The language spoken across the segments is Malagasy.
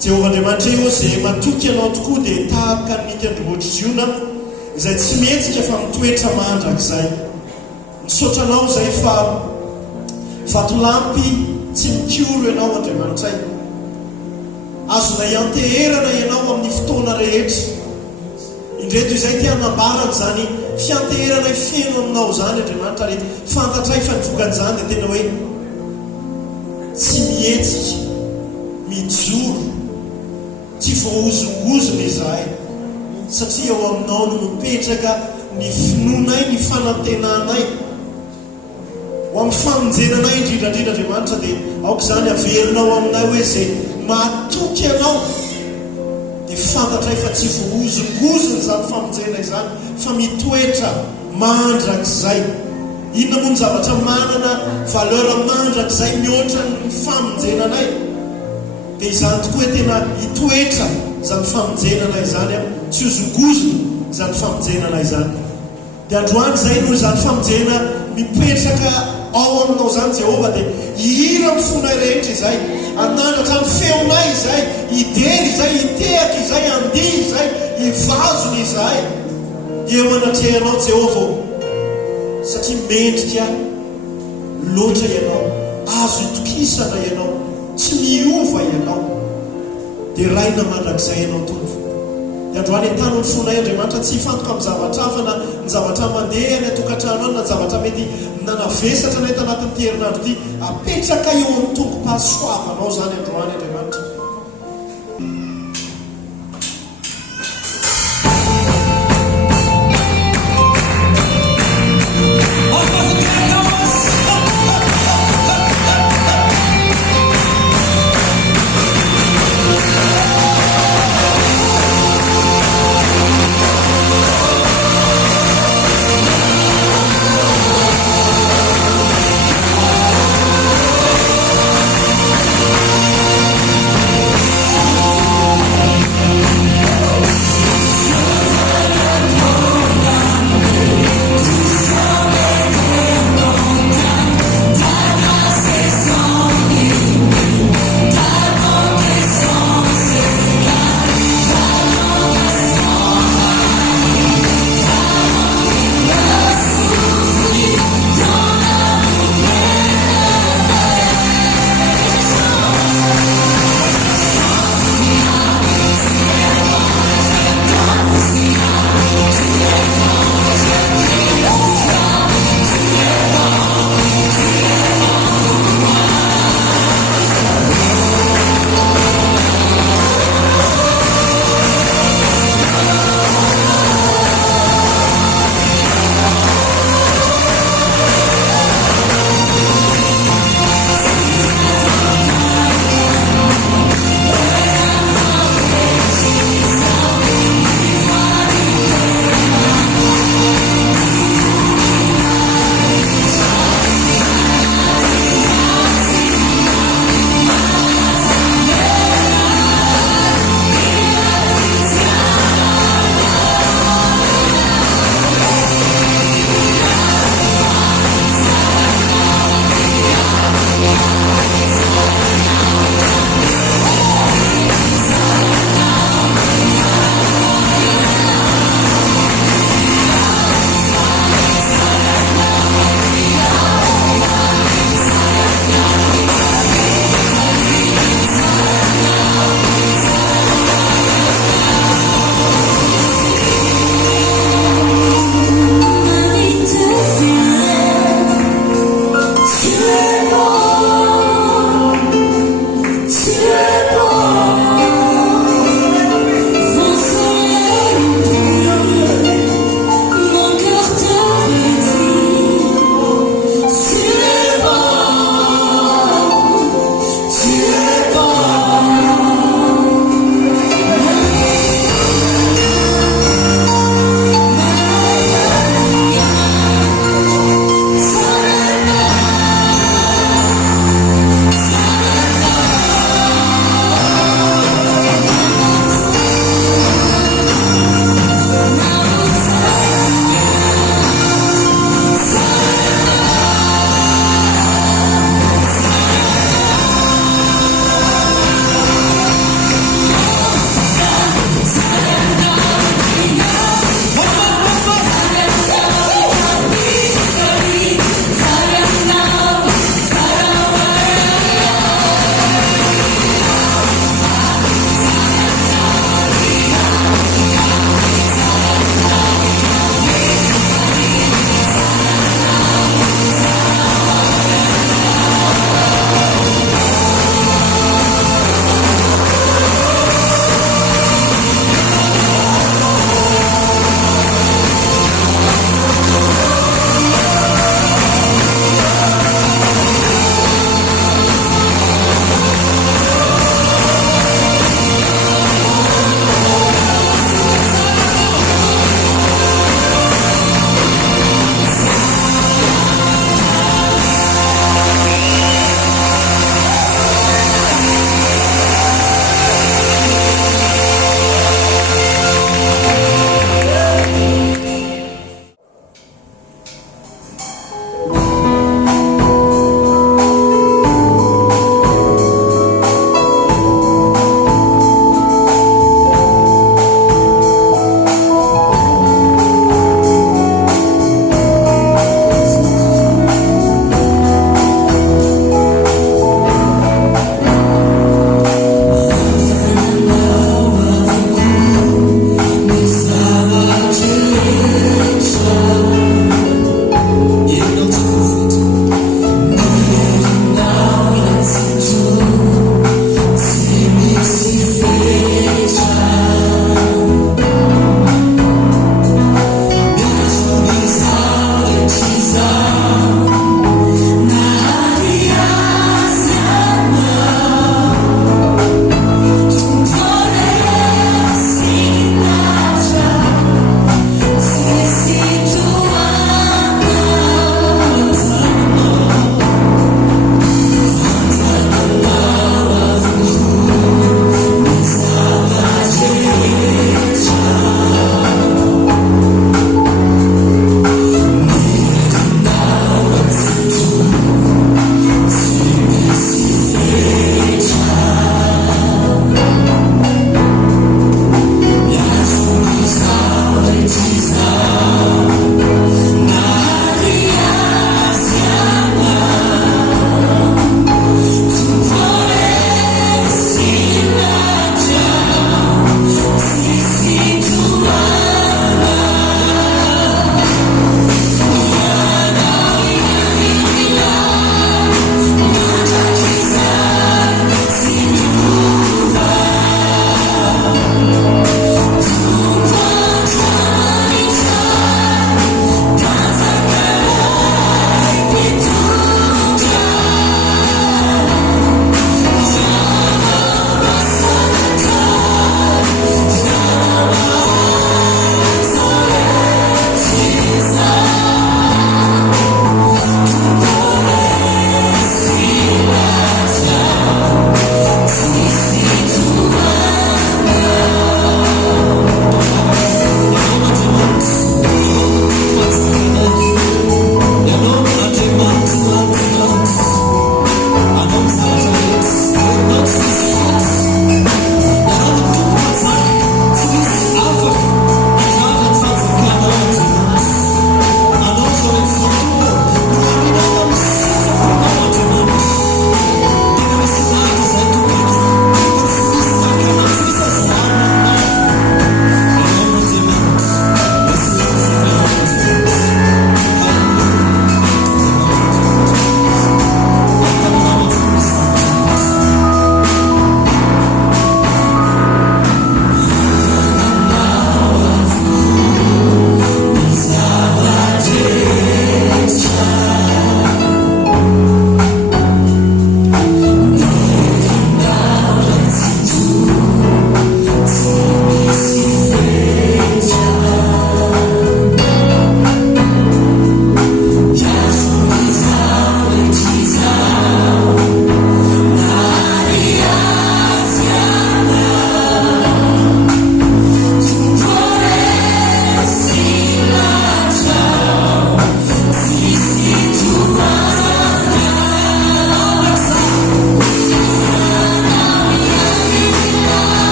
Jehovah Andriamanitra io izay matoky ianao tokoa dia tahaka ny andrimboatr'iona izay tsy mihetsika fa mitoetra mandrakizay. Misaotranao izay fa vatolampy tsy mikoro ianao Andriamanitra. Azona ianteherana ianao amin'ny fotoana rehetra. Indreto izay tia hanambarana zany fianteherana fiaino aminao zany Andriamanitra rehetra. Fantatray fa nivokan'izany dia tena hoe tsy mihetsika, mijoro, tsy voahozongozona izahay. Satria ao aminao no mipetraka ny finoanay, ny fanantenanay. Ho amin'ny famonjenanay indrindrandrindra Andriamanitra dia aoka izany averinao aminay hoe izay matoky ianao dia fantatray fa tsy voahozongozona izany famonjena izany fa mitoetra mandrakizay. Inona moa ny zavatra manana valeur mandrakizay mihoatra ny famonjenanay dia izany tokoa tena hitoetra izany famonjenanay izany tsy hozongozona izany famonjenanay izany. Dia androany izay noho izany famonjena mipetraka ao aminao izany Jehovah dia hihira ny fonay rehetra izay, anandratra ny feonay izay, hidery izay, hitehaka izay, handihy izay, hivazona izay. Eo anatrehanao Jehovah satria mendrika loatra ianao, azo itokisana ianao, tsy miova ianao dia raina mandrakizay ianao tompo. Dia androany entana ny fonay Andriamanitra tsy hifantoka amin'ny zavatra hafa na ny zavatra mandeha any atokantrano any na ny zavatra mety nanavesatra na eto anatin'ity herinandro ity, apetraka eo amin'ny tompo-pahasoavanao zany androany Andriamanitra.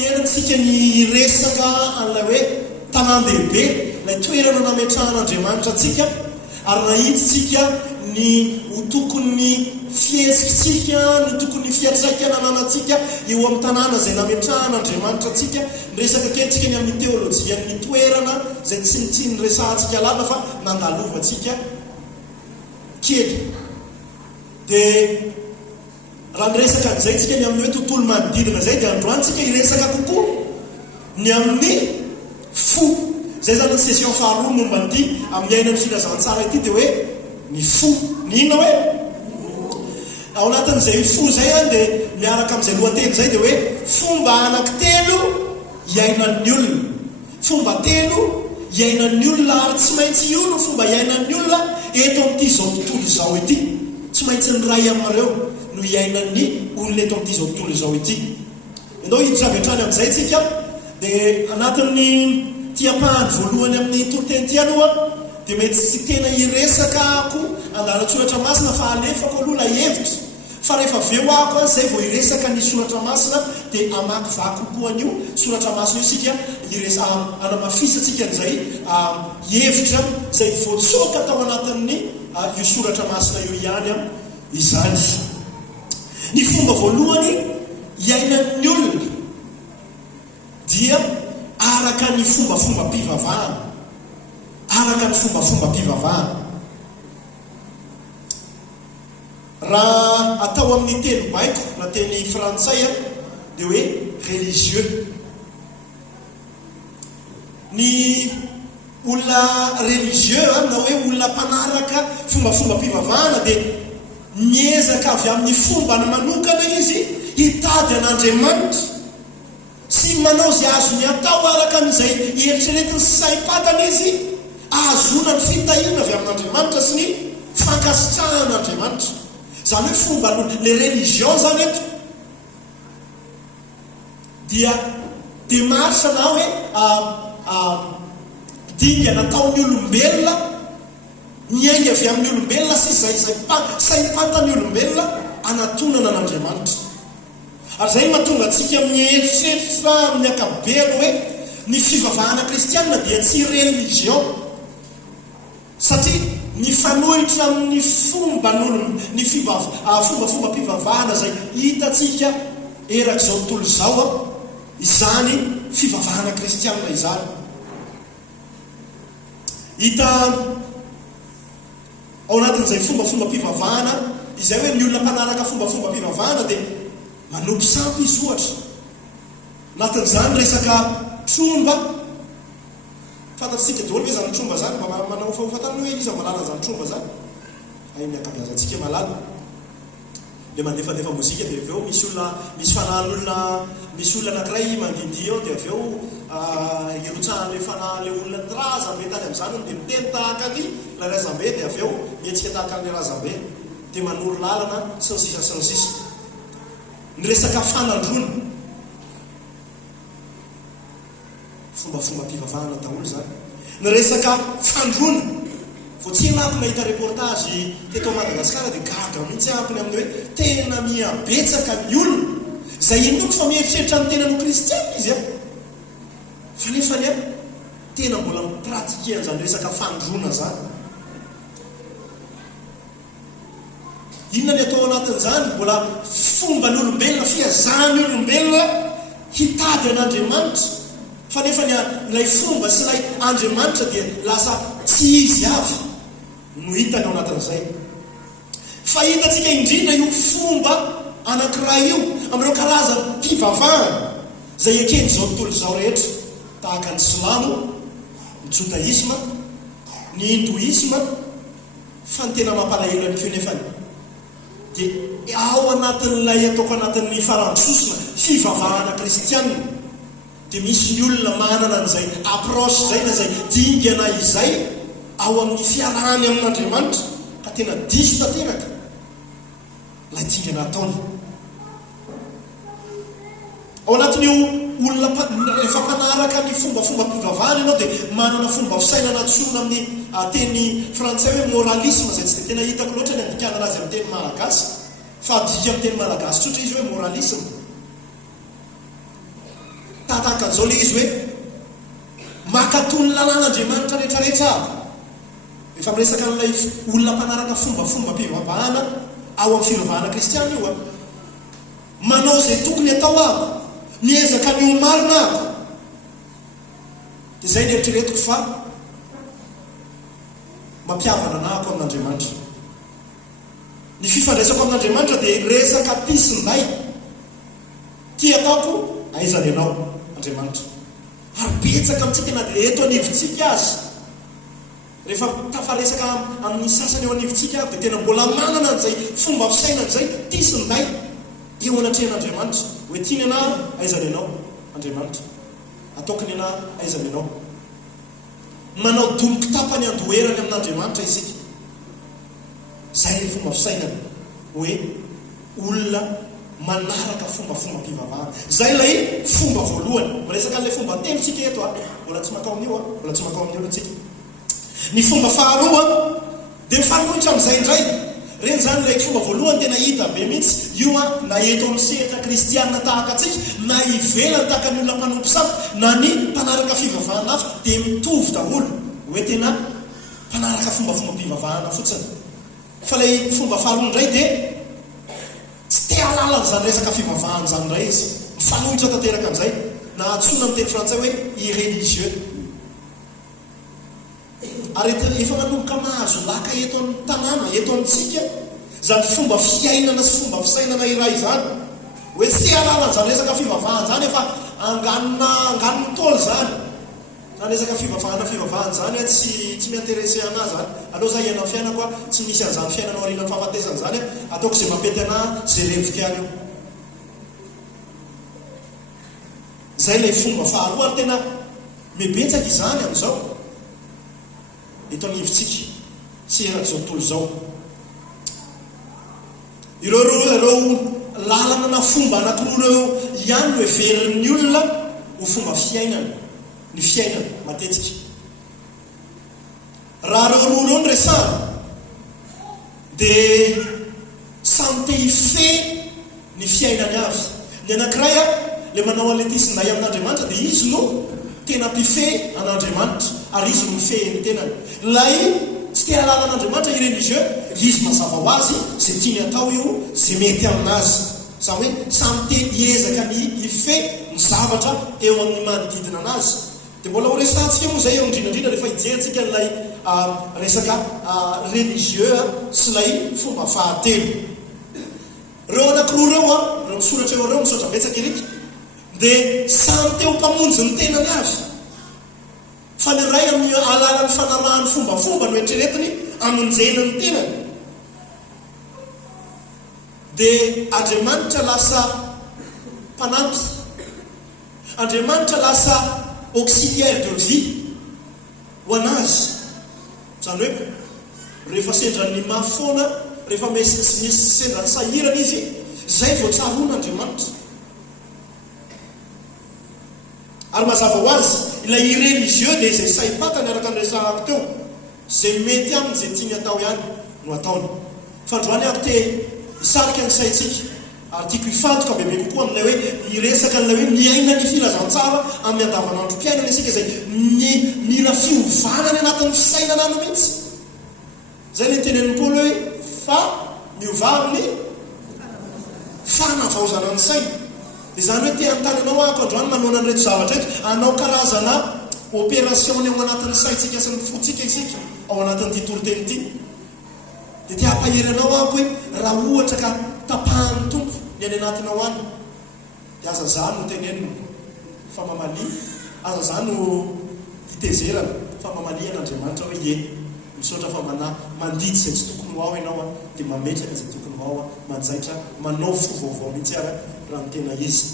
amin'ny herintsika ny resaka an'ilay hoe tanàn-dehibe ilay toerana nametrahan'Andriamanitra antsika ary nahitsika ny ho tokony fihetsiksika ny tokony fiatraikana ananantsika eo amin'ny tanàna izay nametrahan'Andriamanitra antsika nyresaka kentsika ny amin'ny teolojia ny toerana izay tsy nyresantsika lava fa nandalovantsika kely dia raha nyresaka an'izay tsika ny amin'ny hoe tontolo manodidina zay dia androantsika hiresaka kokoa ny amin'ny fo zay zany ny session faharoa momba ny amin'ny ainan'ny filazantsara ity dia hoe ny fo ny inona hoe ao anatin'izay fo zay a dia miaraka amin'izay lohateny zay dia hoe fomba anankitelo iainan'ny olona fomba telo iainan'ny olona ary tsy maintsy io no fomba iainan'ny olona eto amin'ity zao tontolo izao ity tsy maintsy ny ray aminareo no iainan'ny olona eto amin'ity zao tontolo izao ity endao hiditra avy hatrany amin'izay tsika dia anatin'ny tiapahany voalohany amin'ny toloteny aloha dia mety tsy tena hiresakako andalatsoratra masina fa alefako aloha la hevitra fa rehefa aveo ako zay vao hiresaka ny soratra masina dia amaky vakokoan'io soratra masina io sika anamafisatsika n'izay hevitra zay voatsoka tao anatin'ny io soratra masina io ihany izany ny fomba voalohany iainan'ny olona dia araka ny fombafomba-pivavahana araka ny fombafomba-pivavahana raha atao amin'ny teny baiko na teny frantsay dia hoe religieux ny olona religieux na hoe olona mpanaraka fombafomba-pivavahana dia miezaka avy amin'ny fombany manokana izy hitady an'Andriamanitra sy manao zay azony atao araka amin'izay eritreretiny sy saim-patana izy ahazona ny fitahiana avy amin'Andriamanitra sy ny fankasitrahan'Andriamanitra zany hoe fomba le religion zany eto dia demarche na hoe dinga nataon'ny olombelona nyainga avy amin'ny olombelona sy zay saim-patany olombelona anatonana an'Andriamanitra ary zay mahatonga antsika amin'ny eritreritra amin'ny ankabelo hoe ny fivavahana kristianina dia tsy religion satria ny fanohitra amin'ny ny fombafomba-pivavahana zay hitatsika erak'izao tontolo izao izany fivavahana kristianina izany hita ao anatin'izay fombafomba-pivavahana izay hoe ny olona mpanaraka fombafomba-pivavahana dia manopy sampy izy ohatra anatin'izany resaka tromba fantatsika daholo hoe zany tromba zany mba manao fahofatana hoe iza malala zany tromba zany ay miakabiazantsika malala dia mandefandefa mozika dia aveo misy fanahyn'olona misy olona anankiray mandindy eo dia aveo irotsahany hoe fanahy le olona ny razambe tany amin'izany dia miteny tahaka ny la razambe dia aveo mietsika tahaka ny razambe dia manoro lalana sy ny sisa sy ny sisa ny resaka fanandrona fombafomba-pivavahana daholo zany ny resaka fandrona vao tsy enako nahita reportage teto Madagasikara dia gaga mihitsy ampiny amin'ny hoe tena miabetsaka ny olona zay inoko fa mieritreritra ny tenany kristianina izy fa nefany tena mbola mipratikean'izany resaka fandrona zany inona ny atao anatin'izany mbola fomba ny olombelona fiazahany olombelona hitady an'Andriamanitra fa nefa ilay fomba sy ilay Andriamanitra dia lasa tsy izy avy no hitany ao anatin'izay fa hitatsika indrindra io fomba anankiray io amin'ireo karazany mpivavahana zay eken'izao tontolo izao rehetra tahaka ny silamo ny jodaisma ny hindoisma fa ny tena mampalahelo any keo nefany dia ao anatin'ilay ataoko anatin'ny farantsosina fivavahana kristianina dia misy ny olona manana an'izay approche zay na zay dingana izay ao amin'ny fiarahany amin'Andriamanitra ka tena diso tanteraka lay dingana ataony ao anatin'io olona efa mpanaraka ny fombafomba-pivavahana ianao dia manana fomba fisainana tsorona amin'ny teny frantsay hoe moralisme zay tsy dia tena hitako loatra ny andikanana azy amin'ny teny malagasy fa adika amin'ny teny malagasy tsotra izy hoe moralisme zao le izy hoe makatony lalàn'Andriamanitra rehetrarehetra efa miresaka amin'ilay olona mpanaraka fombafomba-pivavahana ao amin'ny fivavahana kristiana io manao izay tokony atao ako, miezaka ny omarina ako. Dia izay ny eritreretiko fa mampiavana anako amin'Andriamanitra. Ny fifandraisako amin'Andriamanitra dia resaka pisinday. Ty ataoko aizany ianao Andriamanitra. Ary betsaka amintsika na dia eto anivontsika azy. Rehefa tafaresaka amin'ny sasany eo anivontsika dia tena mbola manana an'izay fomba fisaina an'izay pisinday eo anatrehan'Andriamanitra. Hoe tiany ana aizany ianao Andriamanitra. Ataokony ana aizany ianao. Manao domiko tapany andoherany amin'Andriamanitra isika. Zay ny fomba fisainana hoe olona manaraka fombafomba-pivavahana. Zay ilay fomba voalohany. Miresaka an'ilay fomba telotsika eto mbola tsy makao amin'io mbola tsy makao amin'io tsika. Ny fomba faharoa dia mifanohitra amin'izay indray. Reny zany ilay fomba voalohany tena hita be mihitsy io na eto amin'ny sehatra kristianina tahaka atsika na ivelany tahaka ny olona mpanompo samy na ny mpanaraka fivavahana hafa dia mitovy daholo hoe tena mpanaraka fombafomba-pivavahana fotsiny. Fa ilay fomba faharoa indray dia tsy te halalana zany resaka fivavahana zany indray izy. Mifanohitra tanteraka amin'izay na antsoina amin'ny teny frantsay hoe ireligieux. Ary efa manomboka mahazo laka eto amin'ny tanàna, eto amintsika zany fomba fiainana sy fomba fisainana iray zany hoe tsy te halalana zany resaka fivavahana zany efa anganony tôly zany. Zany resaka fivavahana zany tsy miinteresse ana zany. Aloha za iana fiainako tsy misy an'izany fiainanao aorian'ny fahafatesana zany ataoko izay mampety ana zay reviko any io. Zay ilay fomba faharoa ary tena mibetsaka izany amin'izao eto anivontsika sy erak'izao tontolo izao. Ireo lalana na fomba anankiroa ireo ihany no everin'ny olona ho fomba fiainana. Ny fiainana matetika raha reo roa reo ny resana dia samy te hife ny fiainany avy. Ny anankiray le manao an'ilay tisinday amin'Andriamanitra dia izy no tena mpife an'Andriamanitra ary izy no mifehny tenany. Lay tsy te halala an'Andriamanitra ireligieux izy mazava ho azy izay tiany atao io izay mety aminazy. Zany hoe samy te hiezaka ny hife ny zavatra eo amin'ny manodidina anazy. Dia mbola ho resantsika moa izay eo indrindrandrindra rehefa hijerentsika n'ilay resaka religieux sy ilay fomba fahatelo. Reo anankiroa reo reo misoratra eo reo misaotra betsaka eriky dia samy teo mpamonjy ny tenany avy. Fa ny ray amin'ny alalany fanarahany fombafomba no eritreretiny amonjena ny tenany. Dia Andriamanitra lasa mpanampy, Andriamanitra lasa auxiliaire de vie ho anazy. Zany hoe rehefa sendran'ny mafoana, rehefa misy sendran'ny sahirana izy, zay vao tsaroan'Andriamanitra. Ary mazava ho azy ilay ireligieux dia izay saipatany araka ny resahako teo, izay mety aminy izay tiany atao ihany no ataony. Fa androany aho te hisarika ny saitsika ary tiako hifantoka bebe kokoa amin'ilay hoe hiresaka n'ilay hoe miaina ny filazantsara amin'ny andavanandrom-piainana isika izay mila fiovanany anatin'ny fisainana any mihitsy. Zay ny tenen'ny Paoly hoe fa miova amin'ny fanavaozana ny saina. Dia zany hoe te antany anao ako androany manao an'ireto zavatra reto, anao karazana opération eo anatin'ny saintsika sy ny fotsika isika ao anatin'ity toroteny ity. Dia te hampahery anao ako hoe raha ohatra ka tapahan'ny tompo ny any anatinao any dia aza zany no tenenina fa mamalia, aza zany no hitezerana fa mamalia an'Andriamanitra hoe ie misaotra fa mandidy izay tsy tokony ho ao ianao dia mametraka izay tokony ho ao manjaitra manao fo vaovao mihitsy ara raha ny tena izy.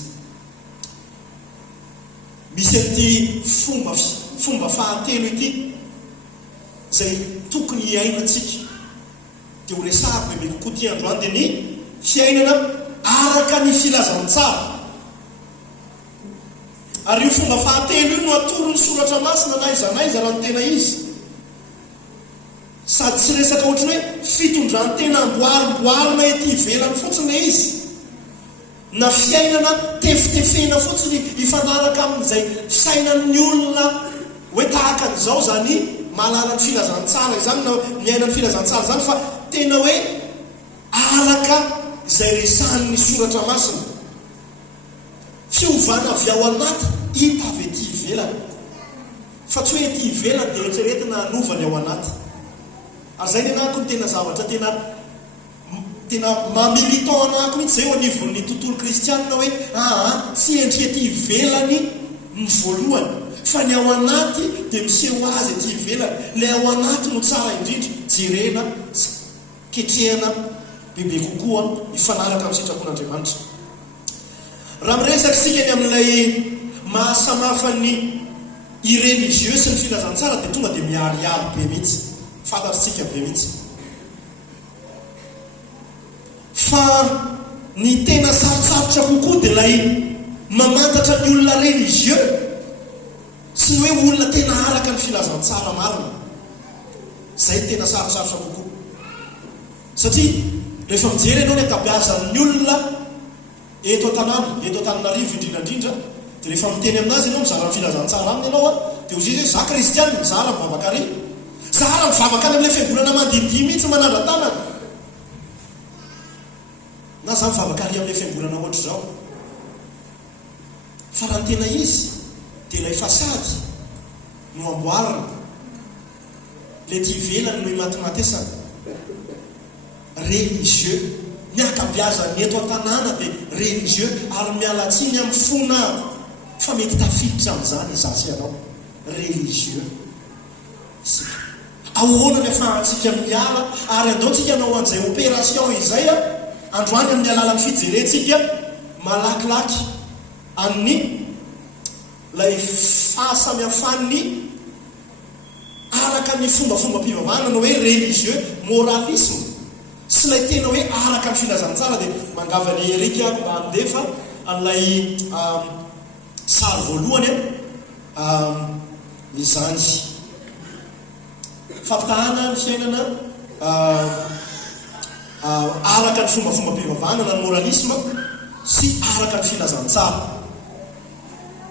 Misy an'ity fomba fahatelo ity izay tokony hiainantsika dia ho resahako bebe kokoa ty androany dia ny fiainana araka ny filazantsara. Ary io fomba fahatelo io no atorony soratra masina na izanaiza raha ny tena izy. Sady tsy resaka ohatrany hoe fitondrantena amboarimboarina ety ivelany fotsiny izy na fiainana tefitefena fotsiny ifanaraka amin'izay fisainan'ny olona hoe tahaka an'izao zany malala ny filazantsara izany na miaina ny filazantsara zany fa tena hoe araka izay resahan'ny soratra masina. Fiovana avy ao anaty hita avy ety ivelany, fa tsy hoe ety ivelany dia eritreretina anovany ao anaty. Ary zay ny anako ny tena zavatra tena mamilitant anako mihitsy zay eo anivon'ny tontolo kristianina hoe tsy endrika ety ivelany ny voalohany, fa ny ao anaty dia miseho azy ety ivelany. Ilay ao anaty no tsara indrindra, jerena ketrehana bebe kokoa ifanaraka amin'ny sitrapon'Andriamanitra. Raha miresaka sika ny amin'ilay mahasamafa ny ireligieux sy ny filazantsara dia tonga dia miariary be mihitsy, fantatsika be mihitsy. Fa ny tena sarotsarotra kokoa dia ilay mamantatra ny olona religieux sy ny hoe olona tena araka ny filazantsara marina. Zay tena sarotsarotra kokoa, satria rehefa mijery ianao ny ankabeazan'ny olona eto Antananarivo indrindrandrindra, dia rehefa miteny aminazy ianao mizara ny filazantsara aminy ianao dia ozy izy za kristianina mizara mivavaka ary, zara mivavaka any amin'ilay fiangonana mandinidihy mihitsy manandra-tanana, na za mivavaka ary amin'ilay fiangonana ohatra zao. Fa raha ny tena izy dia ilay fasady no amboarina, ilay ty ivelany no imatymatesana. Religieux, ny ankabeazany eto an-tanàna dia religieux, ary mialatsiny amin'ny fona fa mety tafiditra amin'izany izasy ianao religieux. Ahoana ny afahantsika miala ary andaontsika anao an'izay opération izay androany amin'ny alalan'ny fijerentsika malakilaky amin'ny lay fahasamihafan'ny araka ny fombafomba mpivavahana no hoe religieux moralisme sy lay tena hoe araka ny filazantsara. Dia mangavany erika mba andefa an'ilay sary voalohany izany fampitahana ny fiainana araka ny fombafomba mpivavahana na moralisme sy araka ny filazantsara.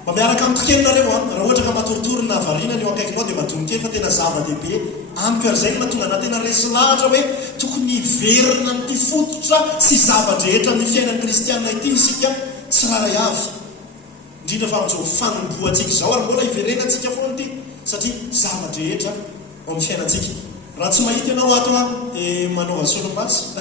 Mba miaraka amin'ny tokelinareo raha ohatra ka matorotorona variana ny eo akaikinao dia matonikely fa tena zava-dehibe amiko arzay no mahatonga na tena resy lahatra hoe tokony hiverina amin'ity fototra sy zavadrehetra amin'ny fiainan'ny kristianina ity isika tsiraray avy, indrindra fa amin'izao fanomboantsika izao ary mbola hiverenantsika foana ity satria zavadrehetra ao amin'ny fiainantsika. Raha tsy mahita ianao ato dia manao solomasy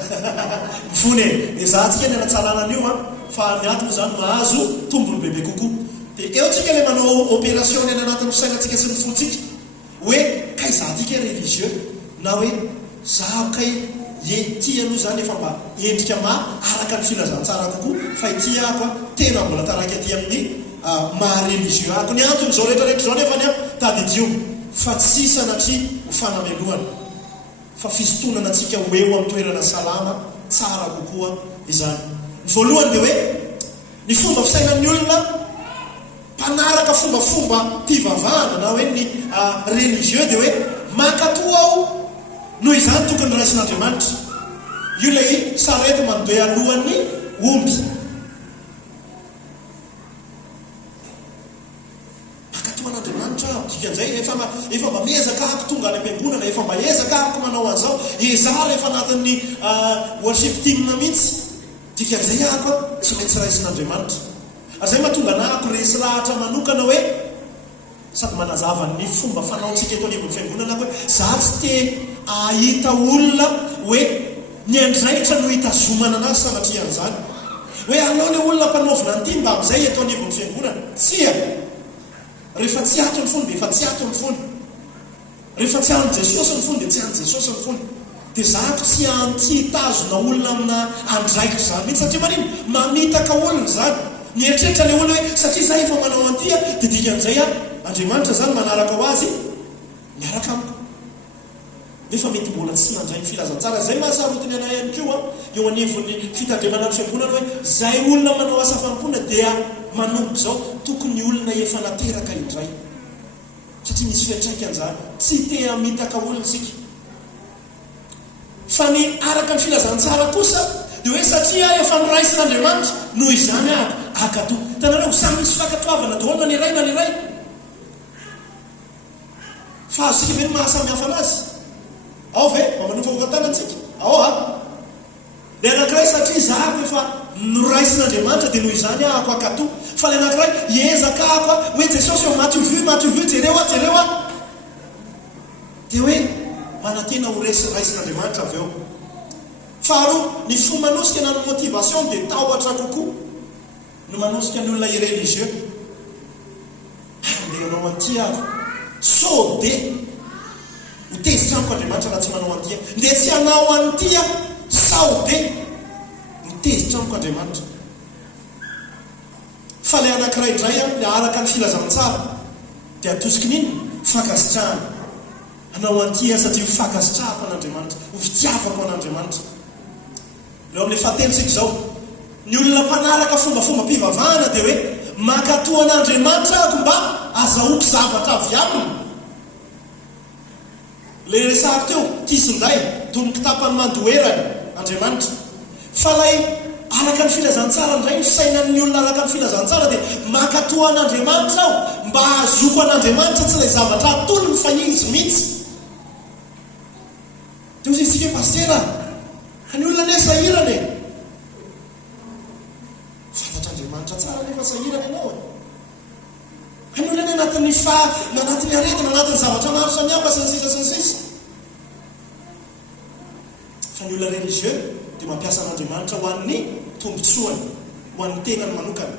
mifony dia zahantsika ny anatsarana an'io fa ny ato moa zany mahazo tombony bebe kokoa. Dia eo tsika ilay manao opération ny anatin'ny fisainantsika sy ny fontsika hoe kay zahantsika religieux na hoe zaho kay ety aloha zany efa mba endrika araka ny filazantsara kokoa fa ity ako tena mbola taraka aty amin'ny maha-religieux ako. Ny antony izao rehetrarehetra zao nefa ny tadidio fa tsy sanatria ho fanamelohana fa fisotonana antsika ho eo amin'ny toerana salama tsara kokoa izany. Ny voalohany dia hoe ny fomba fisainan'ny olona mpanaraka fombafomba mpivavahana na hoe ny religieux dia hoe mankatoa aho noho izany tokony raisin'Andriamanitra. Io lay sarety mandeha alohan'ny omby, mankatoan'Andriamanitra dikan'izay efa mba miezaka ahako tonga any am-piangonana, efa mba ezaka ahako manao an'izao, ezara efa anatin'ny worship team mihitsy, dikan'izay ahako tsy maintsy raisin'Andriamanitra. Zay mahatonga anahako resy lahatra manokana hoe sady manazava ny fomba fanaontsika eto anivon'ny fiangonana hoe za tsy te ahita olona hoe ny andraikitra no hitazomana anazy sanatria an'izany hoe alao le olona mpanaovina an'ity mba amin'izay eto anivon'ny fiangonana. Tsia rehefa tsy ato ny fony dia efa tsy ato ny fony, rehefa tsy anon' Jesosy ny fony dia tsy anon' Jesosy ny fony. Dia zako tsy hitazona olona amina andraikitra zany mihitsy satria manino mamitaka olona zany ny eritreritra le olona hoe satria za efa manao an'ity dia dikan'izay Andriamanitra zany manaraka ho azy miaraka amiko. Nefa mety mbola tsy mandray ny filazantsara. Zay mahasarotiny anay ihany koa eo anivon'ny fitandremana ny fiangonana hoe zay olona manao asa fampona dia manomboka zao tokony olona efa nateraka indray satria misy fiantraikan'izany tsy te hamitaka olona sika. Fa ny araka ny filazantsara kosa dia hoe satria efa niraisin'Andriamanitra noho izany akato. Tanareo samy misy fankatoavana daholo na ny iray fa azosika ve ny mahasamihafa anazy? Ao ve mamanofa hokatanantsika? Ao le anankiray satria zahako efa noraisin'Andriamanitra dia noho izany ahako akato. Fa le anankiray hiezaka ahako hoe Jesosy eo maty vu jereo dia hoe manantena ho raisin'Andriamanitra avy eo. Faharoa, ny fo manosika na ny motivation dia tahotra kokoa no manosika ny olona ireligieux. Andeha anao anty aho so de ho tezitra amiko Andriamanitra raha tsy manao anty. Nde tsy hanao anty sao de ho tezitra amiko Andriamanitra. Fa le anankiray indray le araka ny filazantsara dia atosiky niny fankasitrahana. Hanao anty satria fankasitrahako an'Andriamanitra, ho fitiavako an'Andriamanitra. Leo amin'ilay fahatelontsika izao, ny olona mpanaraka fombafomba-pivavahana dia hoe mankatoa an'Andriamanitra ako mba azahoako zavatra avy aminy. Le resahako teo tisinday toy ny kitapany mandoherany Andriamanitra. Fa lay araka ny filazantsara indray ny fisainan'ny olona araka ny filazantsara dia mankatoa an'Andriamanitra aho mba azoko an'Andriamanitra tsy ilay zavatra atolony fa izy mihitsy. Dia ho zisika pastera ny olona ne sahirana fantatr'Andriamanitra tsara nefa sahirana ianao ny olona ne anatin'ny aretina anatin'ny zavatra maro samihafa sy ny sisa. Fa ny olona religieux dia mampiasa an'Andriamanitra ho an'ny tombotsoany, ho an'ny tenany manokana.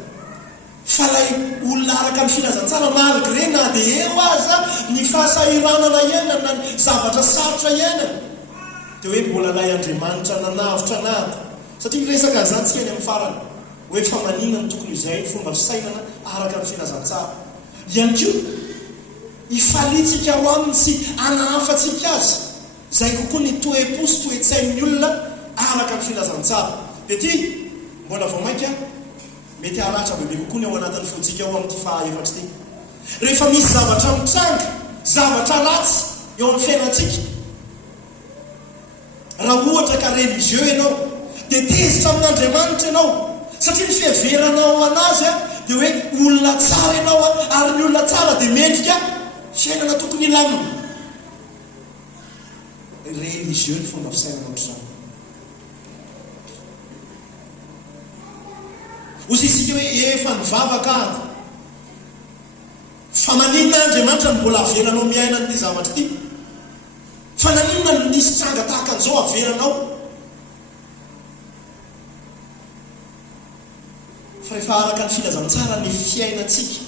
Fa lay olona araka ny filazantsara malgré na dia eo aza ny fahasahiranana iainana ny zavatra sarotra iainana dia hoe mbola lay Andriamanitra nanavitra anaty. Satria resaka an'izany tsy eny amin'ny farany hoe fa maninona ny tokony izay fomba fisainana araka ny filazantsara. Ihany koa ifalitsika ho aminy sy anahafatsika azy izay kokoa ny toe-po sy toe-tsain'ny olona araka ny filazantsara. Dia ty mbola vao mainka mety haratra bebe kokoa ny ao anatin'ny fontsika ao amin'ity fahaefatra ity. Rehefa misy zavatra mitranga, zavatra ratsy eo amin'ny fiainantsika, raha ohatra ka religieux ianao dia tezitra amin'Andriamanitra ianao satria ny fiheveranao anazy dia hoe olona tsara ianao ary ny olona tsara dia mendrika fiainana tokony ilamina. Religieux ny fomba fisainana ohatr'izany. Ozy isika hoe efa nivavaka azy fa maninona Andriamanitra ny mbola avelanao miaina n'ity zavatra ity? Fa naninona ny nisy tranga tahaka an'izao avelanao? Fa rehefa araka ny filazantsara ny fiainantsika,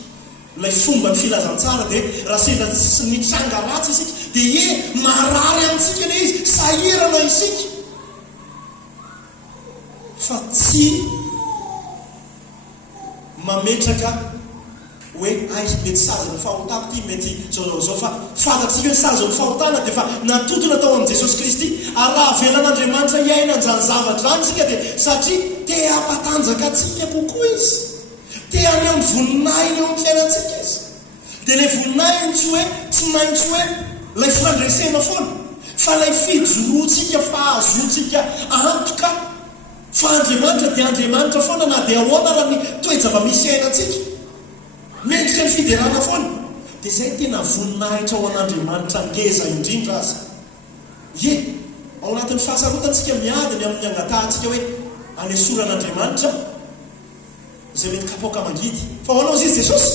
ilay fomba ny filazantsara dia raha sendra sy ny tranga ratsy isika dia marary amintsika ilay izy, sahirana isika. Fa tsy mametraka hoe mety sazy ny fahotako ty mety zao fa fantatsika hoe sazy ny fahotana dia fa natotona tao amin'i Jesosy Kristy ary raha avelan'Andriamanitra iaina an'izany zavatra any sika dia satria te hampatanjaka atsika kokoa izy, te any amin'ny voninahiny eo amin'ny fiainantsika izy. Dia ilay voninahiny tsy maintsy hoe ilay fandresena foana fa ilay fijoroantsika fahazoantsika antoka fa Andriamanitra dia Andriamanitra foana na dia ahoana raha ny toejava misy ainantsika mendrika ny fiderana foana. Dia izay tena voninahitra ao an'Andriamanitra ngeza indrindra azy. Ao anatin'ny fahasarotantsika miadiny amin'ny angatahantsika hoe anesoran'Andriamanitra izay mety kapoaka mangidy. Fa hoanao izy Jesosy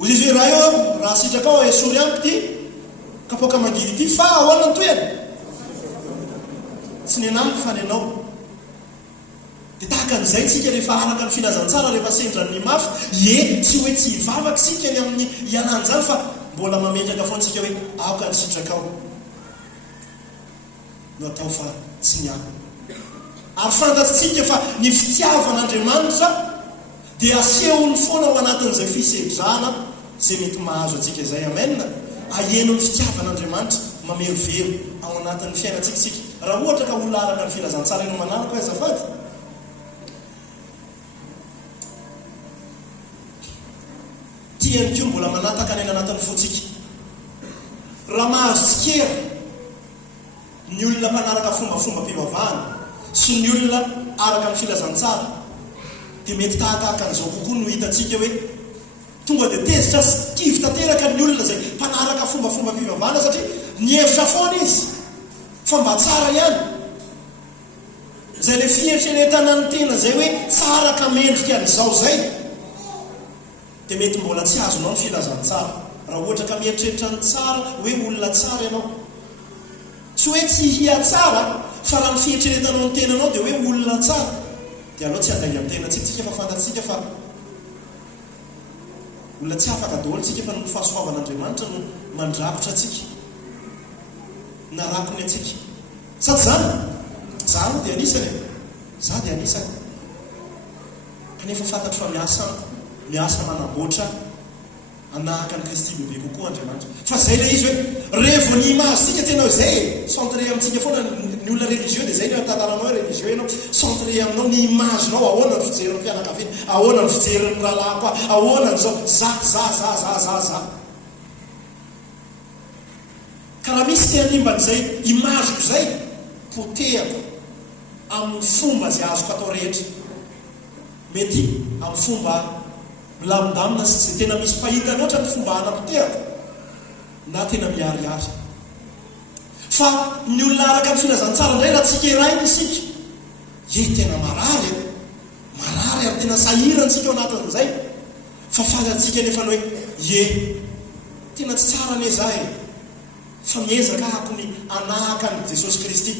ozy izy hoe raha eo raha sitraka ao esory amiko ty kapoaka mangidy ity fa ahoana ny toerana tsy ny anamiko fa ny anao. Dia tahaka an'izay tsika rehefa araka ny filazantsara rehefa sendra ny mafy tsy hoe tsy hivavaka sika ny amin'ny ianan'izany fa mbola mametraka foantsika hoe aoka ny sitraka ao no atao fa tsy niako. Ary fantatsika fa ny fitiavan'Andriamanitra dia asehony foana ao anatin'izay fisedrana izay mety mahazo atsika izay. Amen. Aheno ny fitiavan'Andriamanitra mamerovero ao anatin'ny fiainantsika sika. Raha ohatra ka olona araka ny filazantsara eno manaraka hoe azafady. Tiany koa mbola manataka ny anatin'ny fontsika. Raha mahazo tsikera ny olona mpanaraka fombafomba-pivavahana sy ny olona araka ny filazantsara dia mety tahaka an'izao kokoa no hitantsika hoe tonga dia tezitra kivy tanteraka ny olona izay mpanaraka fombafomba fivavahana satria nihevitra foana izy fa mba tsara ihany izay le fieritreretana ny tena izay hoe tsara ka mendrika an'izao zay dia mety mbola tsy azonao ny filazantsara raha ohatra ka mieritreritra ny tsara hoe olona tsara ianao tsy hoe tsy hia tsara fa raha ny fieritreretanao ny tenanao dia hoe olona tsara dia alao tsy handay amin'ny tena tsika fa fantatsika fa olona tsy afaka daholo tsika fa ny fahasoavan'Andriamanitra no mandrafitra atsika narakony atsika sady zany dia anisany za dia anisany kanefa fantatro fa miasa manamboatra anahaka ny Kristy bebe kokoa Andriamanitra fa zay le izy hoe rehevo ny image tsika tenao zay centré amintsika foana ny olona religieux dia zay ny tantaranao religieux ianao centré aminao ny imagenao ahoana ny fijerin'ny fianakaviana ahoana ny fijerin'ny rahalahy koa ahoana ny zao za ka raha misy te hanimban'izay imageko zay potehako amin'ny fomba zay azoko atao rehetra mety amin'ny fomba milamindamina sy zay tena misy pahitany oatra ny fomba hanapotehako na tena miariary fa ny olona araka ny filazantsara indray raha tsika irainy isika tena marary ary tena sahirantsika ao anatin'izay fa fantatsika nefa ny hoe tena tsy tsara ane zahay fa miezaka ahako ny anahaka ny Jesosy Kristy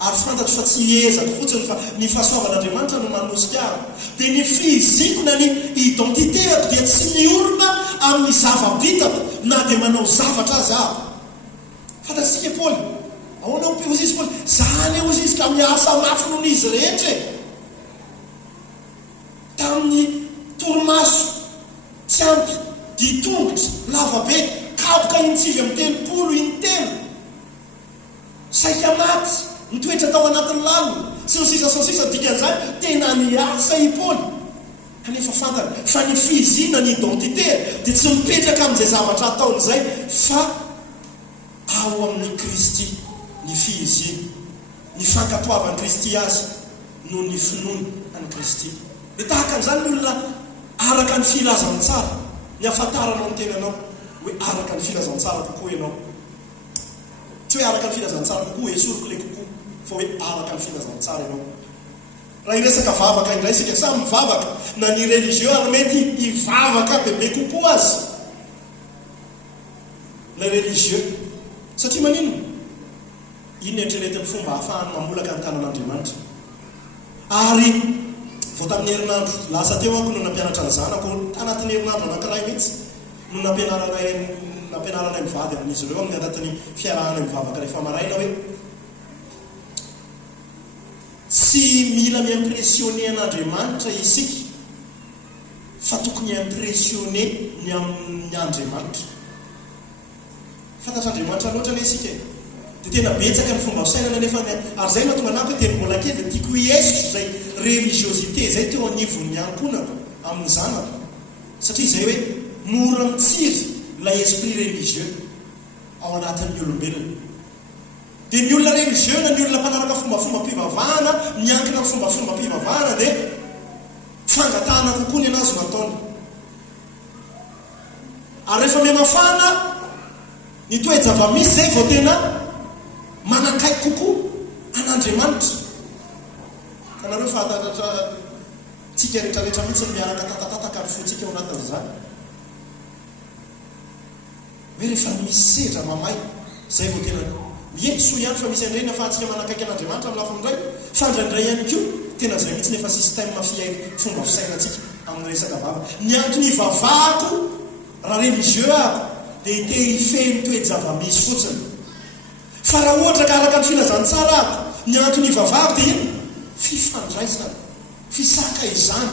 ary fantatro fa tsy ezako fotsiny fa ny fahasoavan'Andriamanitra no nanosika aho dia ny fiziko na ny identitéako dia tsy miorona amin'ny zava-bitako na dia manao zavatra azy aho fantatsika Paoly ahoana ompe ozy izy Paoly zany ozy izy ka miasa mafy noho izy rehetra tamin'ny torimaso tsy ampy ditongotra lavabe kapoka intsivy amin'ny telopolo intelo saika maty nitoetra tao anatin'ny lalina sy ny sisa dikan'izany tena miasa i Paoly kanefa fantany fa ny fizina ny identité dia tsy mipetraka amin'izay zavatra ataon'izay fa ao amin'ny Kristy ny fizina ny fankatoavan'ny Kristy azy no ny finoana any Kristy dia tahaka an'izany ny olona araka ny filazantsara ny afantaranao ny tenanao hoe araka ny filazantsara kokoa ianao tsy hoe araka ny filazantsara kokoa esoroko le kokoa fa hoe araka ny filazantsara ianao raha iresaka vavaka indray sika samy mivavaka na ny religieux ary mety hivavaka bebe kokoa azy la religieux satria manino iny eritreretin'ny fomba ahafahany mamolaka ny tanan'Andriamanitra ary vao tamin'ny herinandro lasa teo ako no nampianatra ny zanako anatin'ny herinandro anankiray mihitsy no nampianaranay mivady amin'izy ireo amin'ny anatin'ny fiarahanay mivavaka rehefa maraina hoe tsy mila miimpressionné an'Andriamanitra isika fa tokony impressionné ny amin'ny Andriamanitra fantatr'Andriamanitra loatra le isika dia tena betsaka ny fomba fisainana nefa ary zay natonga anako hoe teny mbola kely tiako hieziko zay religiosité zay teo anivon'ny ankonako amin'ny zanako satria zay hoe mora mitsiry ilay esprit religieux ao anatin'ny olombelona dia ny olona religieux na ny olona mpanaraka fombafomba mpivavahana miankina fombafomba mpivavahana dia fangatahana kokoa ny anazy nataony ary rehefa mihamafana ny toe-java-misy zay vao tena manakaiky kokoa an'Andriamanitra kanareo fahatatatra tsika rehetrarehetra mihitsy miaraka tatatataka ny fontsika ao anatin'izany hoe rehefa misy sedra mamay zay vao tena mietso ihany fa misy andray nafahantsika manakaiky an'Andriamanitra amin'ny lafiny iray fa ndraindray ihany koa tena zay mihitsy nefa système fomba fisainatsika amin'ny resaka vava ny antony ivavahako raha religieux ako dia te hifehy toe-java-misy fotsiny fa raha ohatra ka araka ny filazantsara ako ny antony ivavahako dia ino fifandraisana fisaka izany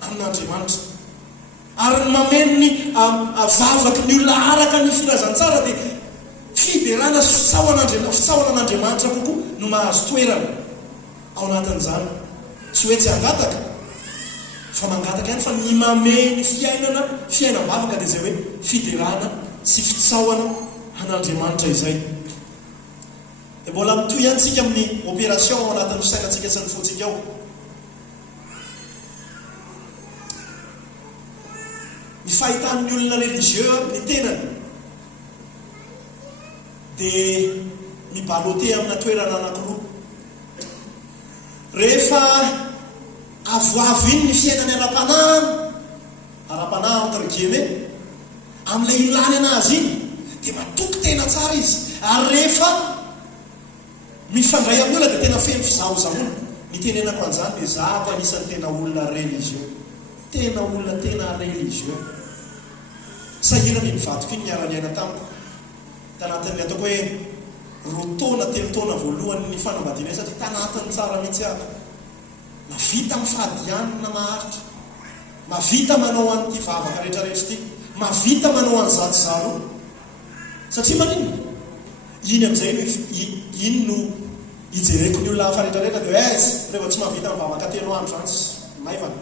amin'Andriamanitra ary ny mameno ny vavaky ny olona araka ny filazantsara dia fiderana fitsahoan'Andriamanitra kokoa no mahazo toerana ao anatin'izany tsy hoe tsy hangataka fa mangataka ihany fa ny mameno ny fiainam-bavaka dia zay hoe fiderana sy fitsahoana an'Andriamanitra izay dia mbola mitoy ihany tsika amin'ny opération ao anatin'ny fisainantsika sy ny fontsika ao ny fahitan'ny olona religieux ny tenany dia mibalote amina toerana anankiroa. Rehefa avoavo iny ny fiainany ara-panahy entre guillemets amin'ilay ilany anazy iny dia matoky tena tsara izy. Ary rehefa mifandray amin'ny olona dia tena feno fizahozahoana. Ny tenenako an'izany dia zako anisan'ny tena olona religieux, tena olona tena religieux. Sahirana ny mivadiko iny niara-niaina tamiko tanatin'ny ataoko hoe 2 taona 3 taona voalohany ny fanambadiana satria tanatiny tsara mihitsy ato. Mavita mifady ihany na maharitra, mavita manao an'ity vavaka rehetrarehetra ity, mavita manao an'zato zaro. Satria manino iny amin'izay iny no ijereko ny olona hafa rehetrarehetra dia rehefa tsy mavita mivavaka telo andro zany maivana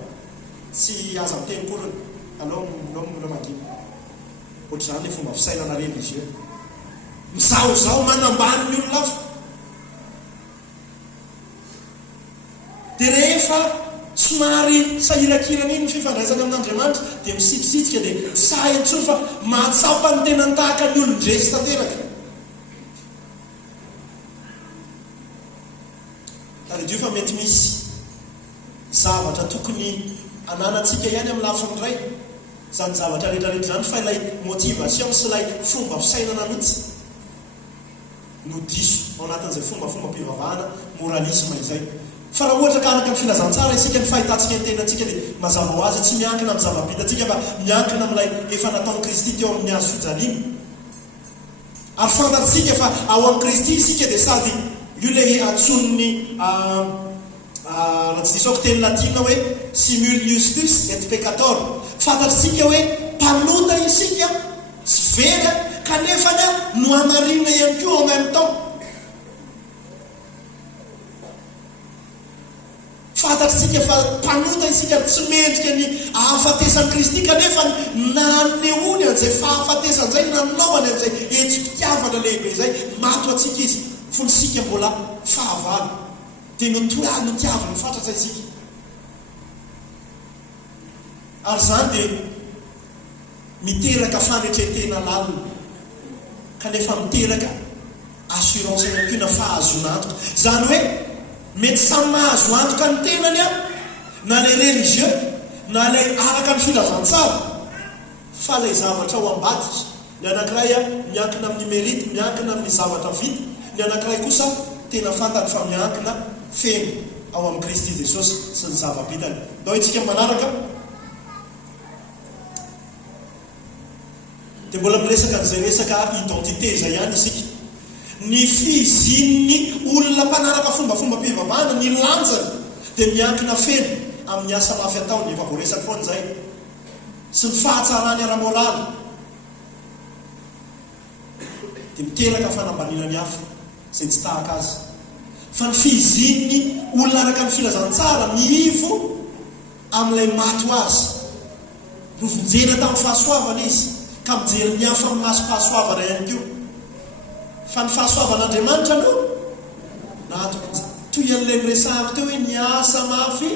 tsy aza miteny korony alao magina. Ohatr'izany le fomba fisainana religieux mizaozao manambany ny olona hafa. Dia rehefa somary sahirakirana iny ny fifandraisana amin'Andriamanitra dia misitsitsika dia sahy intsony fa mahatsapa ny tena nitahaka ny olon-dresy tanteraka. Taridio fa mety misy zavatra tokony ananantsika ihany amin'ny lafiny iray, zany zavatra rehetrarehetra zany fa ilay motivation sy ilay fomba fisainana mihitsy no diso ao anatin'izay fomba mpivavahana moralisme izay. Fa raha ohatra ka araka ny filazantsara isika ny fahitantsika ny tenantsika dia mazava ho azy tsy miankina amin'ny zava-bitantsika fa miankina amin'ilay efa nataon'i Kristy teo amin'ny hazo fijaliana. Ary fantatsika fa ao amin'ny Kristy isika dia sady io ilay antson'ny raha tsy diso teny latina hoe simul justus et peccator. Fantatsika hoe mpanota isika sy vera kanefa no amarinina ihany koa en même temps. Fantatsika fa mpanota isika tsy mendrika ny ahafatesan'i Kristy kanefa nanehoany an'izay fahafatesana izay, nanaovany an'izay etsi-pitiavana lehibe izay mato atsika izy fonisika mbola fahavalo dia notiavany fatratra isika. Ary zany dia miteraka fanetretena lalina kanefa miteraka assurance ihany koa na fahazona antoka. Zany hoe mety samy mahazo antoka ny tenany a na lay religieux na lay araka ny filazantsara, fa lay zavatra ao ambadika ny anankiray a miankina amin'ny mérite, miankina amin'ny zavatra vita, ny anankiray kosa tena fantany fa miankina feno ao amin'ny Kristy Jesosy sy ny zava-bitany. Dao itsika manaraka dia mbola miresaka n'izay resaka identité izay ihany isika. Ny fizin'ny olona mpanaraka fomba mpivavahana ny lanjany dia miankina feno amin'ny asa mafy ataony, efa voaresaka foana izay, sy ny fahatsarany ara-moraly dia miteraka fanambanina ny hafa izay tsy tahaka azy. Fa ny fizin'ny olona araka ny filazantsara miivo amin'ilay maty azy, novonjena tamin'ny fahasoavana izy ka mijery ny hafa amin'ny maso-pahasoavana ihany koa. Fa ny fahasoavan'Andriamanitra no toy an'ilay miresahako teo hoe ny asa mafy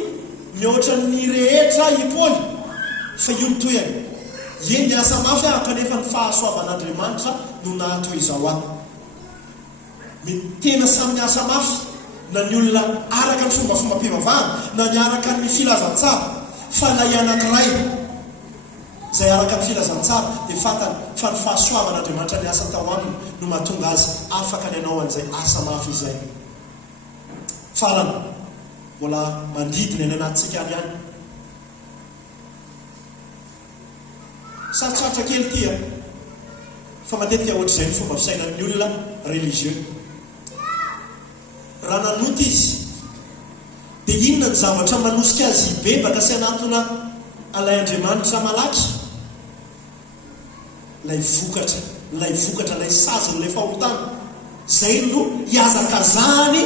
mihoatra ny rehetra i Paoly, fa io nitoyany ie ny asa mafy kanefa ny fahasoavan'Andriamanitra no nahatoy izao ahy. Tena samy asa mafy na ny olona araka ny fomba mpivavahana na ny araka ny filazantsara, fa lay anankiray izay araka ny filazantsara dia fantany fa ny fahasoavan'Andriamanitra ny asa tao aminy no mahatonga azy afaka ny anao an'izay asa mafy izay. Farany mbola mandidina ny anatintsika any ihany. Sarotsarotra kely tia fa matetika ohatr'izay ny fomba fisainan'ny olona religieux. Raha nanota izy dia inona ny zavatra manosika azy hibebaka sy anatona alay Andriamanitra malaky? Lay vokatra lay saziny lay fahotana zay no hiazakazahany